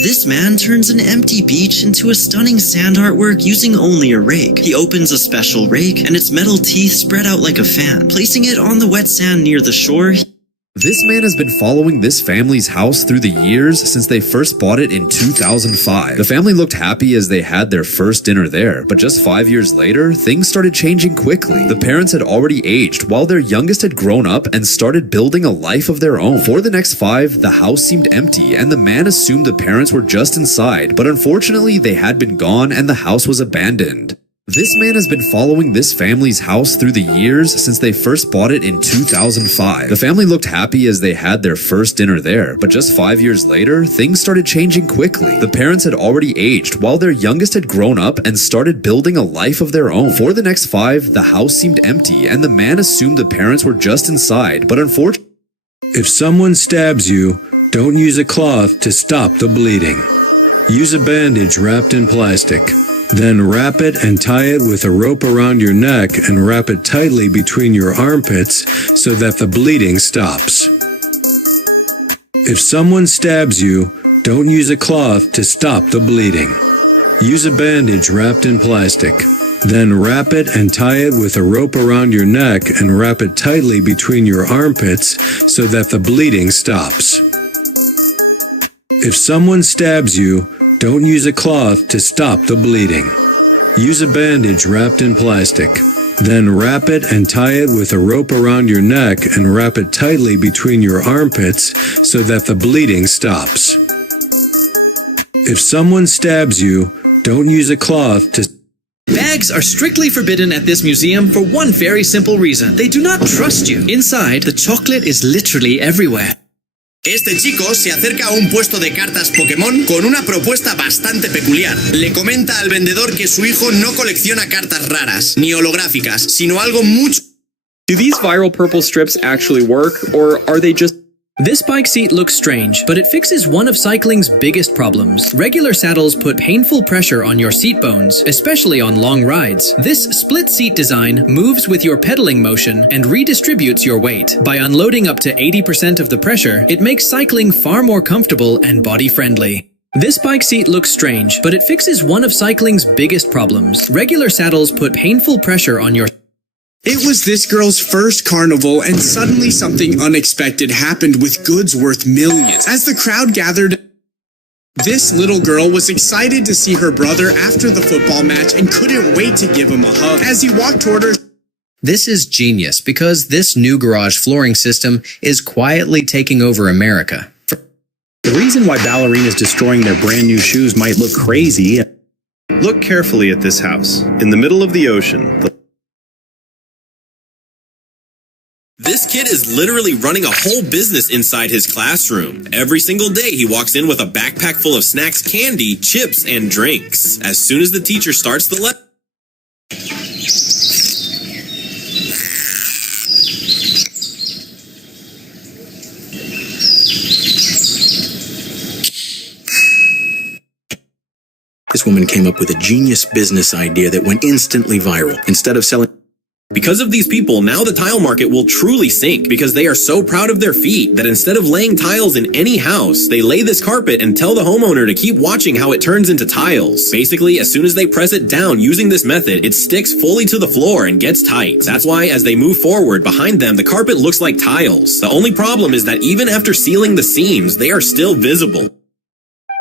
This man turns an empty beach into a stunning sand artwork using only a rake. He opens a special rake, and its metal teeth spread out like a fan. Placing it on the wet sand near the shore, This man has been following this family's house through the years since they first bought it in 2005. The family looked happy as they had their first dinner there, but just 5 years later, things started changing quickly. The parents had already aged, while their youngest had grown up and started building a life of their own. For the next 5, the house seemed empty, and the man assumed the parents were just inside, but unfortunately, they had been gone and the house was abandoned. This man has been following this family's house through the years since they first bought it in 2005. The family looked happy as they had their first dinner there, but just 5 years later, things started changing quickly. The parents had already aged, while their youngest had grown up and started building a life of their own. For the next 5, the house seemed empty, and the man assumed the parents were just inside, but unfortunately... If someone stabs you, don't use a cloth to stop the bleeding. Use a bandage wrapped in plastic. Then wrap it and tie it with a rope around your neck and wrap it tightly between your armpits so that the bleeding stops. If someone stabs you, don't use a cloth to stop the bleeding. Use a bandage wrapped in plastic. Then wrap it and tie it with a rope around your neck and wrap it tightly between your armpits so that the bleeding stops. If someone stabs you, don't use a cloth to stop the bleeding. Use a bandage wrapped in plastic. Then wrap it and tie it with a rope around your neck and wrap it tightly between your armpits so that the bleeding stops. If someone stabs you, don't use a cloth to... Bags are strictly forbidden at this museum for one very simple reason. They do not trust you. Inside, the chocolate is literally everywhere. Este chico se acerca a un puesto de cartas Pokémon con una propuesta bastante peculiar. Le comenta al vendedor que su hijo no colecciona cartas raras, ni holográficas, sino algo mucho... Do these viral purple strips actually work, or are they just... This bike seat looks strange, but it fixes one of cycling's biggest problems. Regular saddles put painful pressure on your seat bones, especially on long rides. This split seat design moves with your pedaling motion and redistributes your weight. By unloading up to 80% of the pressure, it makes cycling far more comfortable and body-friendly. This bike seat looks strange, but it fixes one of cycling's biggest problems. Regular saddles put painful pressure on your... It was this girl's first carnival, and suddenly something unexpected happened with goods worth millions. As the crowd gathered, this little girl was excited to see her brother after the football match and couldn't wait to give him a hug. As he walked toward her, this is genius because this new garage flooring system is quietly taking over America. The reason why ballerinas destroying their brand new shoes might look crazy. Look carefully at this house. In the middle of the ocean, This kid is literally running a whole business inside his classroom. Every single day he walks in with a backpack full of snacks, candy, chips, and drinks. As soon as the teacher starts the lesson, This woman came up with a genius business idea that went instantly viral. Instead of selling... Because of these people, now the tile market will truly sink because they are so proud of their feet that instead of laying tiles in any house, they lay this carpet and tell the homeowner to keep watching how it turns into tiles. Basically, as soon as they press it down using this method, it sticks fully to the floor and gets tight. That's why as they move forward, behind them, the carpet looks like tiles. The only problem is that even after sealing the seams, they are still visible.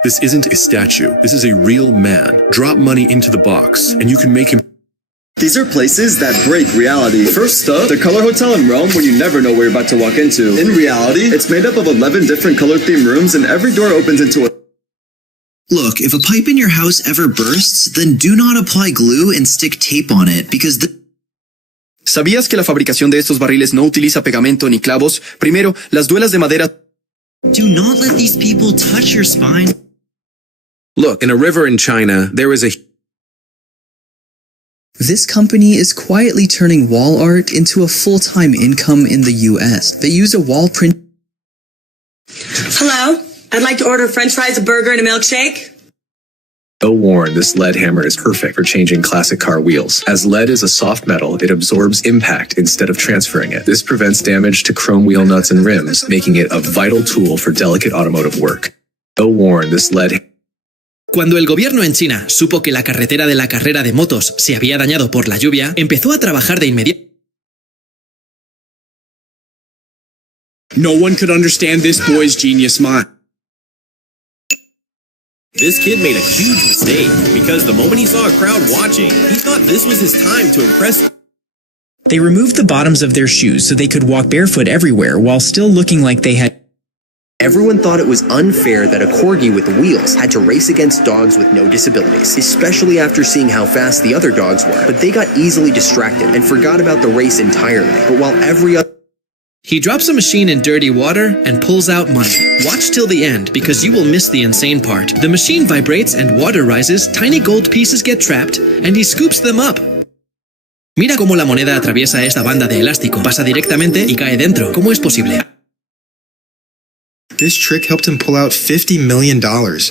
This isn't a statue. This is a real man. Drop money into the box, and you can make him... These are places that break reality. First up, the Color Hotel in Rome, where you never know where you're about to walk into. In reality, it's made up of 11 different color-themed rooms, and every door opens into a... Look, if a pipe in your house ever bursts, then do not apply glue and stick tape on it, because ¿Sabías que la fabricación de estos barriles no utiliza pegamento ni clavos? Primero, las duelas de madera... Do not let these people touch your spine. Look, in a river in China, there is a... This company is quietly turning wall art into a full-time income in the US. They use a wall print... Hello? I'd like to order french fries, a burger, and a milkshake. Though worn, this lead hammer is perfect for changing classic car wheels. As lead is a soft metal, it absorbs impact instead of transferring it. This prevents damage to chrome wheel nuts and rims, making it a vital tool for delicate automotive work. Though worn, this lead... Cuando el gobierno en China supo que la carretera de la carrera de motos se había dañado por la lluvia, empezó a trabajar de inmediato. no one could understand this boy's genius mind. This kid made a huge mistake because the moment he saw a crowd watching, he thought this was his time to impress. They removed the bottoms of their shoes so they could walk barefoot everywhere while still looking like they had... Everyone thought it was unfair that a corgi with wheels had to race against dogs with no disabilities, especially after seeing how fast the other dogs were. But they got easily distracted and forgot about the race entirely. But while every other... He drops a machine in dirty water and pulls out money. Watch till the end because you will miss the insane part. The machine vibrates and water rises, tiny gold pieces get trapped, and he scoops them up. Mira cómo la moneda atraviesa esta banda de elástico, pasa directamente y cae dentro. ¿Cómo es posible? This trick helped him pull out $50 million.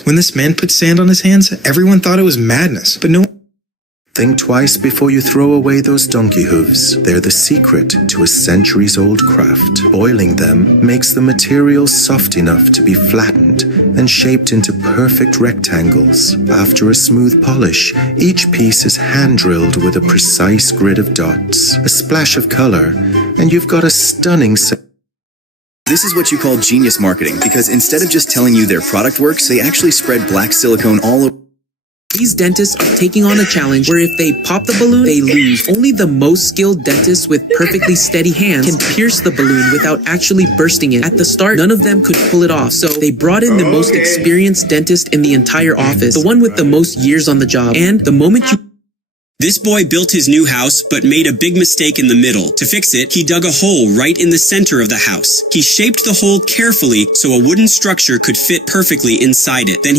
When this man put sand on his hands, everyone thought it was madness, but no. Think twice before you throw away those donkey hooves. They're the secret to a centuries-old craft. Boiling them makes the material soft enough to be flattened and shaped into perfect rectangles. After a smooth polish, each piece is hand-drilled with a precise grid of dots, a splash of color, and you've got a stunning set. This is what you call genius marketing, because instead of just telling you their product works, they actually spread black silicone all over. These dentists are taking on a challenge where if they pop the balloon, they lose. Only the most skilled dentists with perfectly steady hands can pierce the balloon without actually bursting it. At the start, none of them could pull it off, so they brought in the most experienced dentist in the entire office, the one with the most years on the job. And the moment you... This boy built his new house, but made a big mistake in the middle. To fix it, he dug a hole right in the center of the house. He shaped the hole carefully so a wooden structure could fit perfectly inside it. Then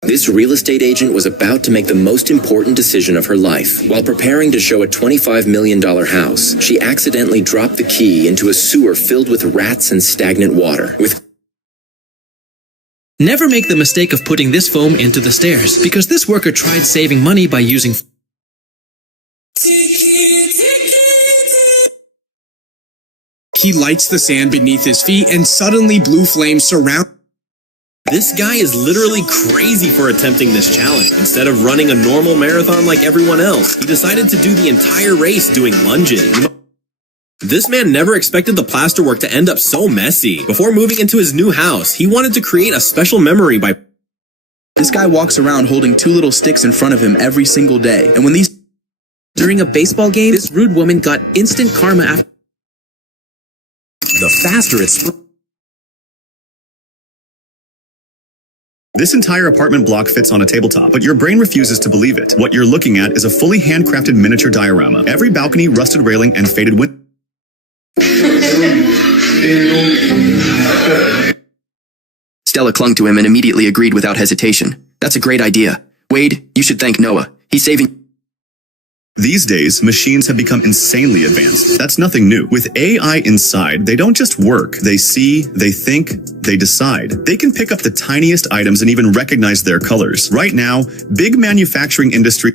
This real estate agent was about to make the most important decision of her life. While preparing to show a $25 million house, she accidentally dropped the key into a sewer filled with rats and stagnant water. Never make the mistake of putting this foam into the stairs, because this worker tried saving money by using He lights the sand beneath his feet and suddenly blue flames surround. This guy is literally crazy for attempting this challenge. Instead of running a normal marathon like everyone else, he decided to do the entire race doing lunges. This man never expected the plasterwork to end up so messy. Before moving into his new house, he wanted to create a special memory by... This guy walks around holding 2 little sticks in front of him every single day, and when these... During a baseball game, this rude woman got instant karma after... The faster it's... This entire apartment block fits on a tabletop, but your brain refuses to believe it. What you're looking at is a fully handcrafted miniature diorama. Every balcony, rusted railing, and faded window. Stella clung to him and immediately agreed without hesitation. That's a great idea. Wade, you should thank Noah. He's saving... These days, machines have become insanely advanced. That's nothing new. With AI inside, they don't just work. They see, they think, they decide. They can pick up the tiniest items and even recognize their colors. Right now, big manufacturing industry...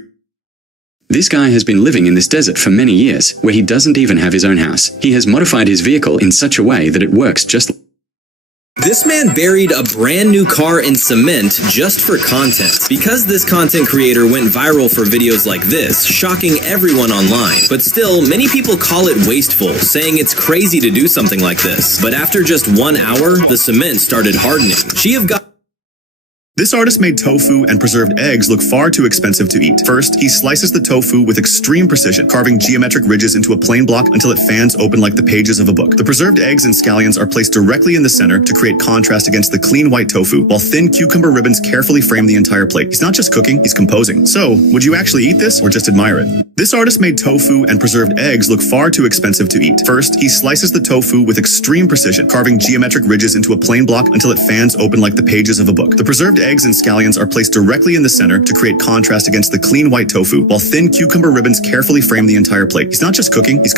This guy has been living in this desert for many years, where he doesn't even have his own house. He has modified his vehicle in such a way that it works just... This man buried a brand new car in cement just for content. Because this content creator went viral for videos like this, shocking everyone online. But still, many people call it wasteful, saying it's crazy to do something like this. But after just 1 hour, the cement started hardening. This artist made tofu and preserved eggs look far too expensive to eat. First, he slices the tofu with extreme precision, carving geometric ridges into a plain block until it fans open like the pages of a book. The preserved eggs and scallions are placed directly in the center to create contrast against the clean white tofu, while thin cucumber ribbons carefully frame the entire plate. He's not just cooking, he's composing. So, would you actually eat this or just admire it? This artist made tofu and preserved eggs look far too expensive to eat. First, he slices the tofu with extreme precision, carving geometric ridges into a plain block until it fans open like the pages of a book. The preserved eggs and scallions are placed directly in the center to create contrast against the clean white tofu, while thin cucumber ribbons carefully frame the entire plate. He's not just cooking, he's...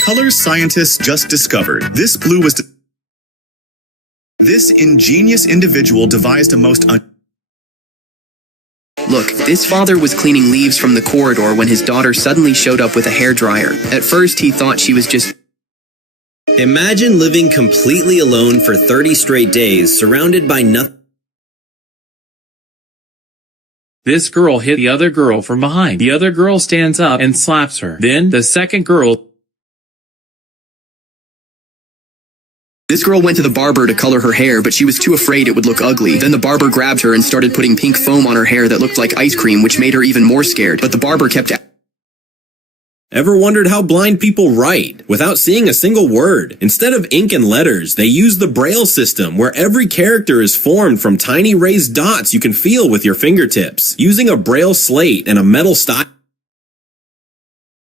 Colors scientists just discovered. This blue was... This ingenious individual devised a most Look, this father was cleaning leaves from the corridor when his daughter suddenly showed up with a hairdryer. At first, he thought she was just... Imagine living completely alone for 30 straight days, surrounded by nothing. This girl hit the other girl from behind. The other girl stands up and slaps her. Then the second girl... This girl went to the barber to color her hair, but she was too afraid it would look ugly. Then the barber grabbed her and started putting pink foam on her hair that looked like ice cream, which made her even more scared. But the barber kept... Ever wondered how blind people write without seeing a single word? Instead of ink and letters, they use the Braille system, where every character is formed from tiny raised dots you can feel with your fingertips. Using a Braille slate and a metal style.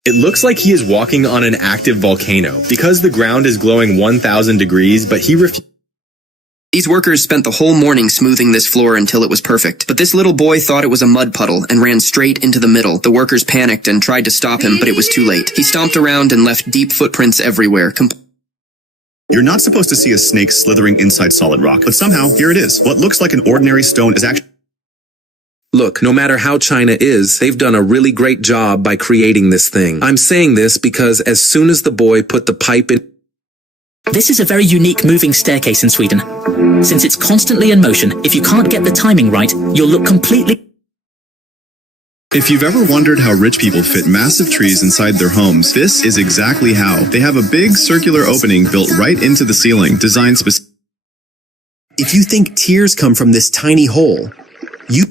It looks like he is walking on an active volcano, because the ground is glowing 1,000 degrees, but he refuses. These workers spent the whole morning smoothing this floor until it was perfect. But this little boy thought it was a mud puddle and ran straight into the middle. The workers panicked and tried to stop him, but it was too late. He stomped around and left deep footprints everywhere. You're not supposed to see a snake slithering inside solid rock, but somehow, here it is. What looks like an ordinary stone is actually... Look, no matter how China is, they've done a really great job by creating this thing. I'm saying this because as soon as the boy put the pipe in... This is a very unique moving staircase in Sweden. Since it's constantly in motion, if you can't get the timing right, you'll look completely... If you've ever wondered how rich people fit massive trees inside their homes, this is exactly how. They have a big circular opening built right into the ceiling, designed specifically. If you think tears come from this tiny hole, you...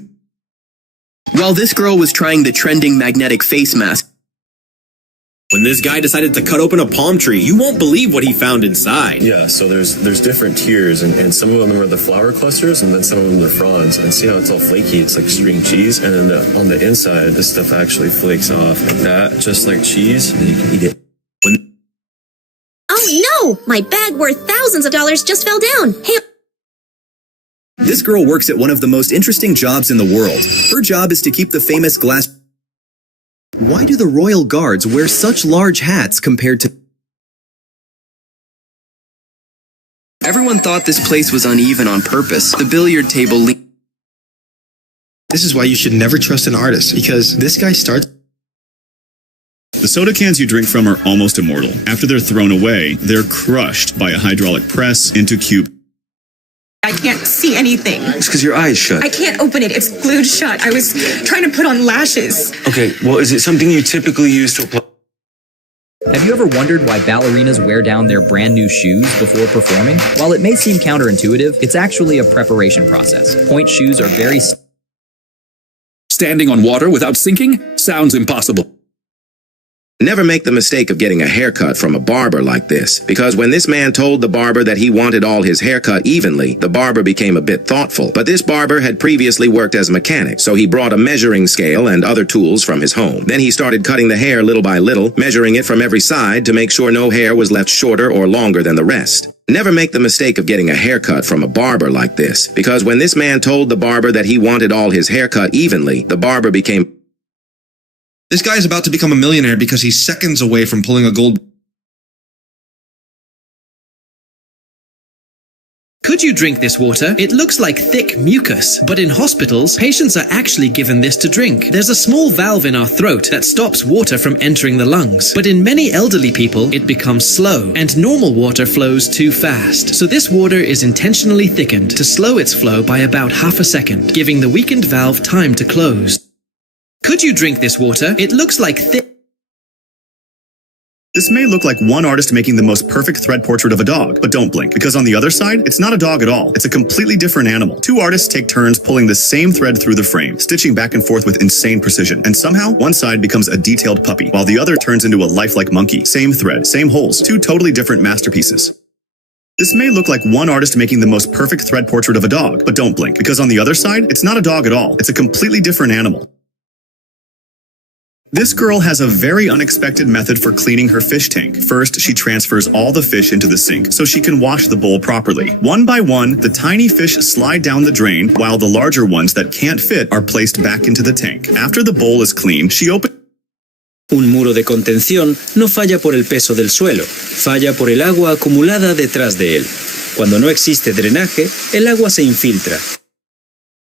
While this girl was trying the trending magnetic face mask, When this guy decided to cut open a palm tree, you won't believe what he found inside. Yeah, so there's different tiers, and some of them are the flower clusters, and then some of them are fronds. And see how it's all flaky? It's like string cheese. And then on the inside, this stuff actually flakes off like that, just like cheese, and you can eat it. Oh no! My bag worth thousands of dollars just fell down. Hey. This girl works at one of the most interesting jobs in the world. Her job is to keep the famous glass. Why do the royal guards wear such large hats compared to... Everyone thought this place was uneven on purpose. The billiard table This is why you should never trust an artist, because this guy starts... The soda cans you drink from are almost immortal. After they're thrown away, they're crushed by a hydraulic press into cube. I can't see anything. It's because your eyes shut. I can't open it. It's glued shut. I was trying to put on lashes. Okay, well, is it something you typically use to apply? Have you ever wondered why ballerinas wear down their brand new shoes before performing? While it may seem counterintuitive, it's actually a preparation process. Point shoes are very... Standing on water without sinking? Sounds impossible. Never make the mistake of getting a haircut from a barber like this, because when this man told the barber that he wanted all his hair cut evenly, the barber became a bit thoughtful. But this barber had previously worked as a mechanic, so he brought a measuring scale and other tools from his home. Then he started cutting the hair little by little, measuring it from every side to make sure no hair was left shorter or longer than the rest. Never make the mistake of getting a haircut from a barber like this, because when this man told the barber that he wanted all his hair cut evenly, the barber became... This guy is about to become a millionaire because he's seconds away from pulling a gold... Could you drink this water? It looks like thick mucus, but in hospitals, patients are actually given this to drink. There's a small valve in our throat that stops water from entering the lungs. But in many elderly people, it becomes slow, and normal water flows too fast. So this water is intentionally thickened to slow its flow by about half a second, giving the weakened valve time to close. Could you drink this water? It looks like thick... This may look like one artist making the most perfect thread portrait of a dog, but don't blink, because on the other side, it's not a dog at all. It's a completely different animal. Two artists take turns pulling the same thread through the frame, stitching back and forth with insane precision, and somehow one side becomes a detailed puppy, while the other turns into a lifelike monkey. Same thread, same holes, two totally different masterpieces. This may look like one artist making the most perfect thread portrait of a dog, but don't blink, because on the other side, it's not a dog at all. It's a completely different animal. This girl has a very unexpected method for cleaning her fish tank. First, she transfers all the fish into the sink so she can wash the bowl properly. One by one, the tiny fish slide down the drain, while the larger ones that can't fit are placed back into the tank. After the bowl is clean, she opens... Un muro de contención no falla por el peso del suelo, falla por el agua acumulada detrás de él. Cuando no existe drenaje, el agua se infiltra.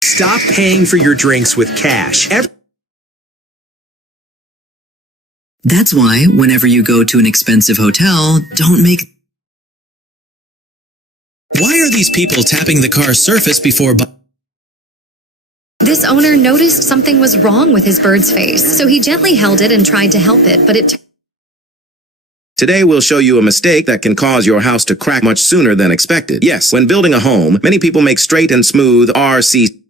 Stop paying for your drinks with cash. That's why, whenever you go to an expensive hotel, don't make... Why are these people tapping the car's surface before... This owner noticed something was wrong with his bird's face, so he gently held it and tried to help it, but it... Today we'll show you a mistake that can cause your house to crack much sooner than expected. Yes, when building a home, many people make straight and smooth RC...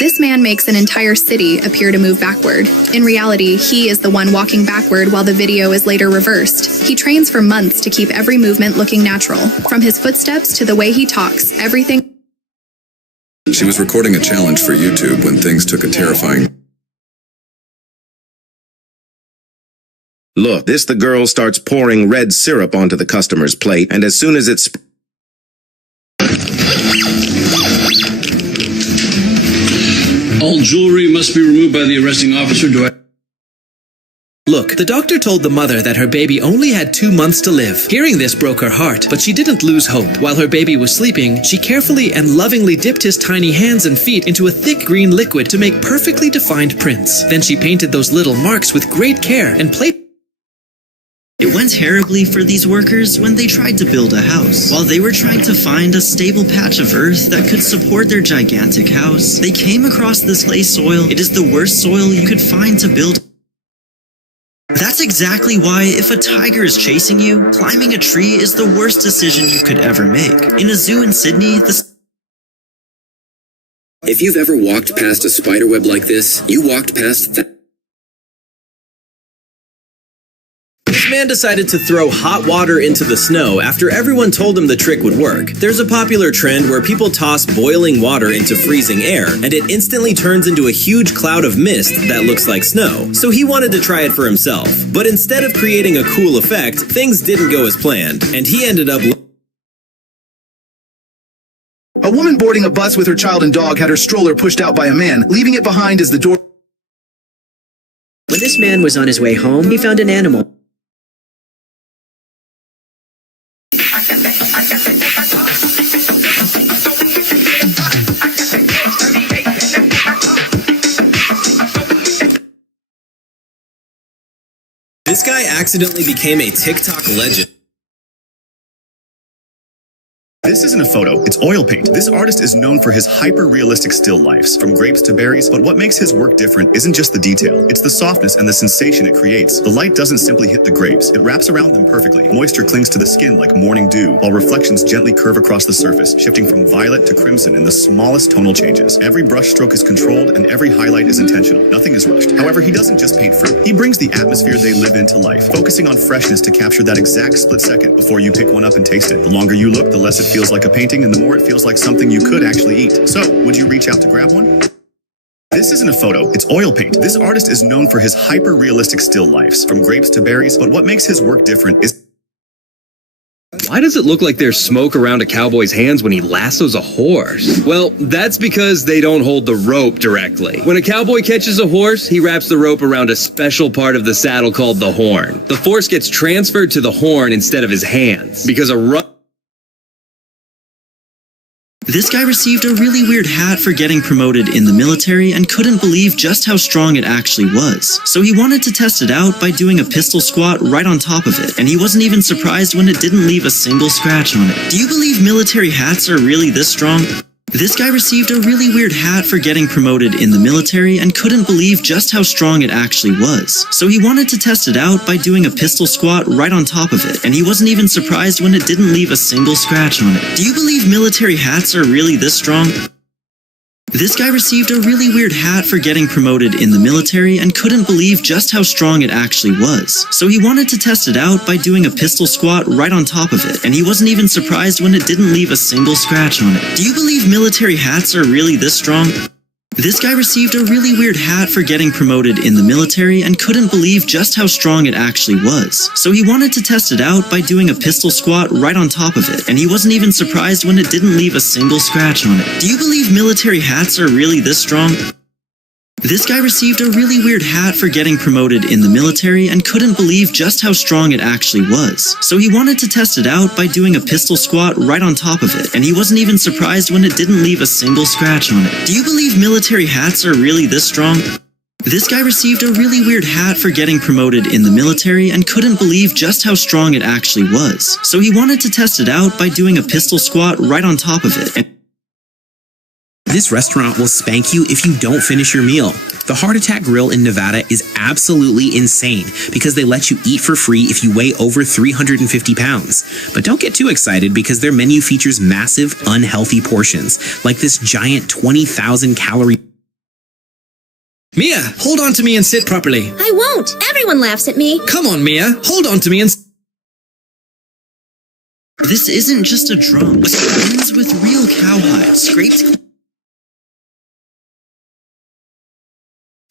This man makes an entire city appear to move backward. In reality, he is the one walking backward while the video is later reversed. He trains for months to keep every movement looking natural. From his footsteps to the way he talks, everything... She was recording a challenge for YouTube when things took a terrifying... Look, the girl starts pouring red syrup onto the customer's plate, and as soon as it's... All jewelry must be removed by the arresting officer. Look, the doctor told the mother that her baby only had 2 months to live. Hearing this broke her heart, but she didn't lose hope. While her baby was sleeping, she carefully and lovingly dipped his tiny hands and feet into a thick green liquid to make perfectly defined prints. Then she painted those little marks with great care and played... It went terribly for these workers when they tried to build a house. While they were trying to find a stable patch of earth that could support their gigantic house, they came across this clay soil. It is the worst soil you could find to build. That's exactly why if a tiger is chasing you, climbing a tree is the worst decision you could ever make. In a zoo in Sydney, If you've ever walked past a spiderweb like this, you walked past that. man decided to throw hot water into the snow after everyone told him the trick would work. There's a popular trend where people toss boiling water into freezing air, and it instantly turns into a huge cloud of mist that looks like snow. So he wanted to try it for himself. But instead of creating a cool effect, things didn't go as planned, and he ended up... A woman boarding a bus with her child and dog had her stroller pushed out by a man, leaving it behind as the door... When this man was on his way home, he found an animal. This guy accidentally became a TikTok legend. This isn't a photo, it's oil paint. This artist is known for his hyper-realistic still lifes, from grapes to berries, but what makes his work different isn't just the detail, it's the softness and the sensation it creates. The light doesn't simply hit the grapes, it wraps around them perfectly. Moisture clings to the skin like morning dew, while reflections gently curve across the surface, shifting from violet to crimson in the smallest tonal changes. Every brush stroke is controlled and every highlight is intentional. Nothing is rushed. However, he doesn't just paint fruit. He brings the atmosphere they live in to life, focusing on freshness to capture that exact split second before you pick one up and taste it. The longer you look, the less it feels like a painting, and the more it feels like something you could actually eat. So, would you reach out to grab one? This isn't a photo, it's oil paint. This artist is known for his hyper-realistic still lifes, from grapes to berries, but what makes his work different is... Why does it look like there's smoke around a cowboy's hands when he lassos a horse? Well, that's because they don't hold the rope directly. When a cowboy catches a horse, he wraps the rope around a special part of the saddle called the horn. The force gets transferred to the horn instead of his hands, because This guy received a really weird hat for getting promoted in the military and couldn't believe just how strong it actually was. So he wanted to test it out by doing a pistol squat right on top of it, and he wasn't even surprised when it didn't leave a single scratch on it. Do you believe military hats are really this strong? This guy received a really weird hat for getting promoted in the military and couldn't believe just how strong it actually was. So he wanted to test it out by doing a pistol squat right on top of it, and he wasn't even surprised when it didn't leave a single scratch on it. Do you believe military hats are really this strong? This guy received a really weird hat for getting promoted in the military and couldn't believe just how strong it actually was. So he wanted to test it out by doing a pistol squat right on top of it, and he wasn't even surprised when it didn't leave a single scratch on it. Do you believe military hats are really this strong? This guy received a really weird hat for getting promoted in the military and couldn't believe just how strong it actually was. So he wanted to test it out by doing a pistol squat right on top of it, and he wasn't even surprised when it didn't leave a single scratch on it. Do you believe military hats are really this strong? This guy received a really weird hat for getting promoted in the military and couldn't believe just how strong it actually was. So he wanted to test it out by doing a pistol squat right on top of it, and he wasn't even surprised when it didn't leave a single scratch on it. Do you believe military hats are really this strong? This guy received a really weird hat for getting promoted in the military and couldn't believe just how strong it actually was. So he wanted to test it out by doing a pistol squat right on top of it. This restaurant will spank you if you don't finish your meal. The Heart Attack Grill in Nevada is absolutely insane because they let you eat for free if you weigh over 350 pounds. But don't get too excited because their menu features massive, unhealthy portions, like this giant 20,000 calorie... Mia, hold on to me and sit properly. I won't. Everyone laughs at me. Come on, Mia, hold on to me and... This isn't just a drum. It ends with real cowhide scraped...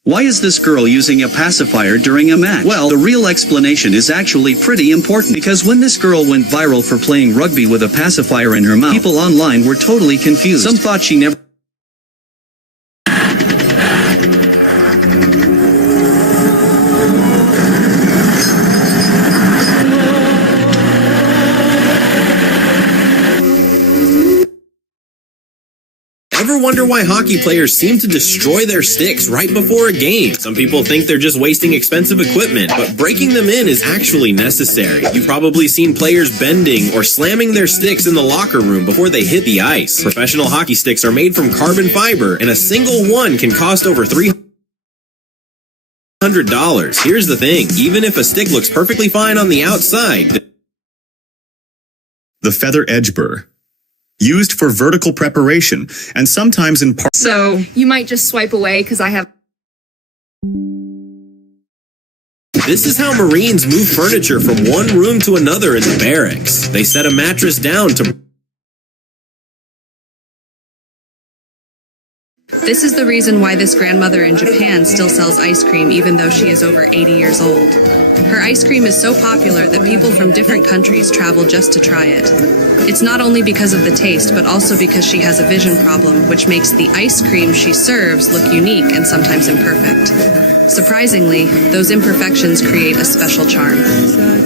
Why is this girl using a pacifier during a match? Well, the real explanation is actually pretty important because when this girl went viral for playing rugby with a pacifier in her mouth, people online were totally confused. Some thought she never... Ever wonder why hockey players seem to destroy their sticks right before a game? Some people think they're just wasting expensive equipment, but breaking them in is actually necessary. You've probably seen players bending or slamming their sticks in the locker room before they hit the ice. Professional hockey sticks are made from carbon fiber, and a single one can cost over $300. Here's the thing, even if a stick looks perfectly fine on the outside... The feather edge burr. Used for vertical preparation, and sometimes in part... So, you might just swipe away because I have... This is how Marines move furniture from one room to another in the barracks. They set a mattress down to... This is the reason why this grandmother in Japan still sells ice cream even though she is over 80 years old. Her ice cream is so popular that people from different countries travel just to try it. It's not only because of the taste, but also because she has a vision problem, which makes the ice cream she serves look unique and sometimes imperfect. Surprisingly, those imperfections create a special charm.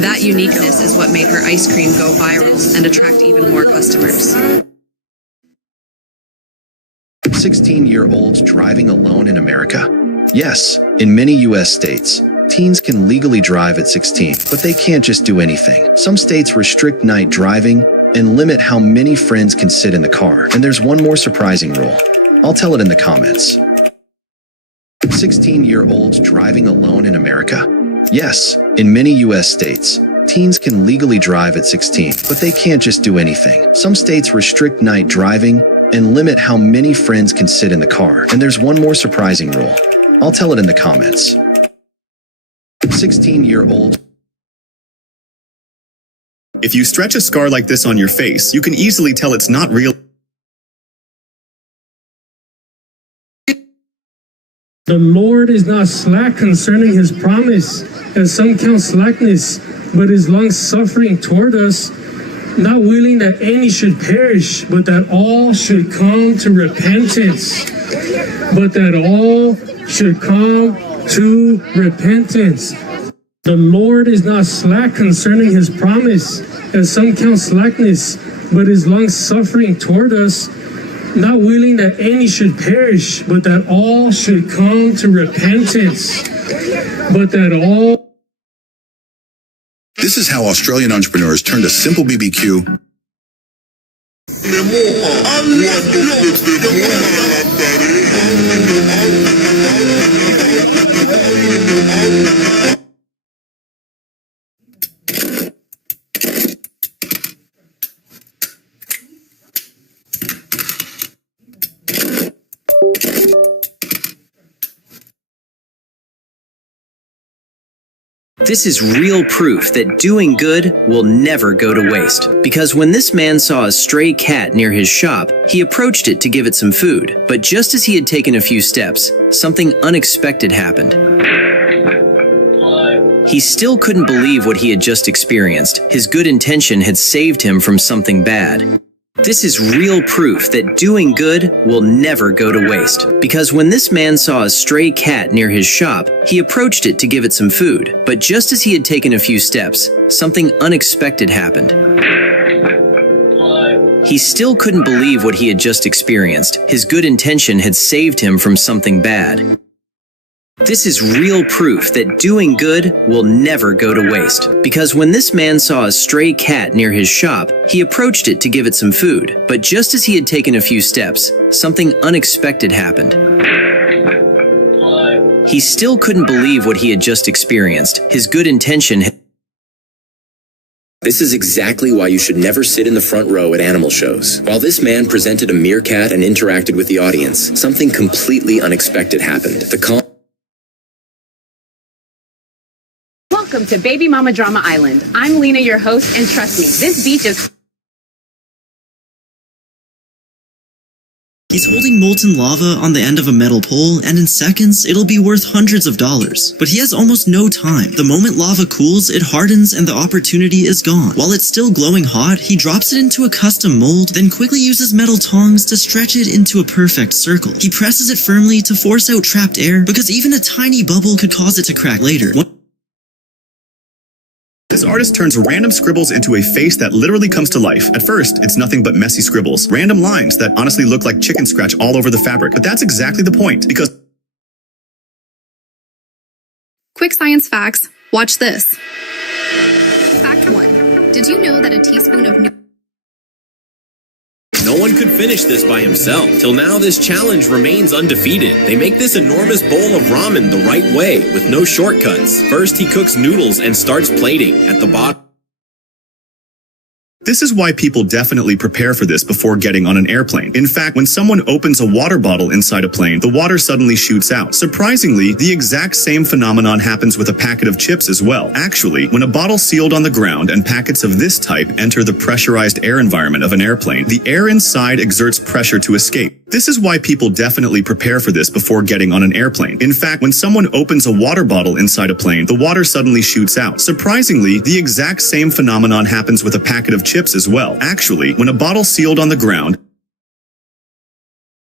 That uniqueness is what made her ice cream go viral and attract even more customers. 16-year-olds driving alone in America? Yes, in many U.S. states, teens can legally drive at 16, but they can't just do anything. Some states restrict night driving and limit how many friends can sit in the car. And there's one more surprising rule. I'll tell it in the comments. 16-year-olds driving alone in America? Yes, in many U.S. states, teens can legally drive at 16, but they can't just do anything. Some states restrict night driving and limit how many friends can sit in the car. And there's one more surprising rule. I'll tell it in the comments. 16-year-old. If you stretch a scar like this on your face, you can easily tell it's not real. The Lord is not slack concerning his promise, as some count slackness, but is long-suffering toward us, not willing that any should perish, but that all should come to repentance. But that all should come to repentance. The Lord is not slack concerning his promise, as some count slackness, but is long-suffering toward us, not willing that any should perish, but that all should come to repentance. But that all... This is how Australian entrepreneurs turned a simple BBQ This is real proof that doing good will never go to waste. Because when this man saw a stray cat near his shop, he approached it to give it some food. But just as he had taken a few steps, something unexpected happened. He still couldn't believe what he had just experienced. His good intention had saved him from something bad. This is real proof that doing good will never go to waste. Because when this man saw a stray cat near his shop, he approached it to give it some food. But just as he had taken a few steps, something unexpected happened. He still couldn't believe what he had just experienced. His good intention had saved him from something bad. This is real proof that doing good will never go to waste. Because when this man saw a stray cat near his shop, he approached it to give it some food. But just as he had taken a few steps, something unexpected happened. He still couldn't believe what he had just experienced. His good intention had... This is exactly why you should never sit in the front row at animal shows. While this man presented a meerkat and interacted with the audience, something completely unexpected happened. Welcome to Baby Mama Drama Island. I'm Lena, your host, and trust me, this beach is... He's holding molten lava on the end of a metal pole, and in seconds, it'll be worth hundreds of dollars. But he has almost no time. The moment lava cools, it hardens and the opportunity is gone. While it's still glowing hot, he drops it into a custom mold, then quickly uses metal tongs to stretch it into a perfect circle. He presses it firmly to force out trapped air, because even a tiny bubble could cause it to crack later. This artist turns random scribbles into a face that literally comes to life. At first, it's nothing but messy scribbles, random lines that honestly look like chicken scratch all over the fabric. But that's exactly the point, because... Quick science facts. Watch this. Fact 1. Did you know that a teaspoon of No one could finish this by himself. Till now, this challenge remains undefeated. They make this enormous bowl of ramen the right way, with no shortcuts. First, he cooks noodles and starts plating. At the bottom... This is why people definitely prepare for this before getting on an airplane. In fact, when someone opens a water bottle inside a plane, the water suddenly shoots out. Surprisingly, the exact same phenomenon happens with a packet of chips as well. Actually, when a bottle sealed on the ground and packets of this type enter the pressurized air environment of an airplane, the air inside exerts pressure to escape. This is why people definitely prepare for this before getting on an airplane. In fact, when someone opens a water bottle inside a plane, the water suddenly shoots out. Surprisingly, the exact same phenomenon happens with a packet of chips as well. Actually, when a bottle sealed on the ground,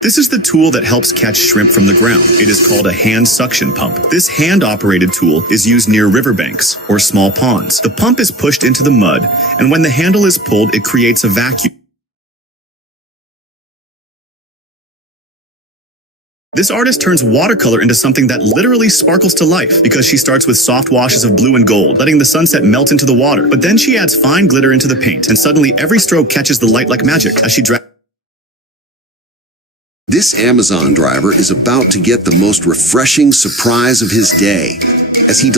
this is the tool that helps catch shrimp from the ground. It is called a hand suction pump. This hand-operated tool is used near riverbanks or small ponds. The pump is pushed into the mud, and when the handle is pulled, it creates a vacuum. This artist turns watercolor into something that literally sparkles to life because she starts with soft washes of blue and gold, letting the sunset melt into the water. But then she adds fine glitter into the paint, and suddenly every stroke catches the light like magic as she This Amazon driver is about to get the most refreshing surprise of his day as he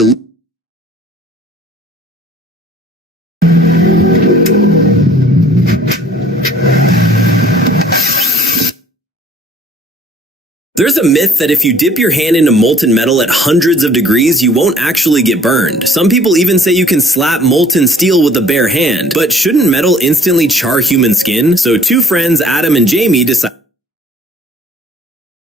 There's a myth that if you dip your hand into molten metal at hundreds of degrees, you won't actually get burned. Some people even say you can slap molten steel with a bare hand. But shouldn't metal instantly char human skin? So two friends, Adam and Jamie, decide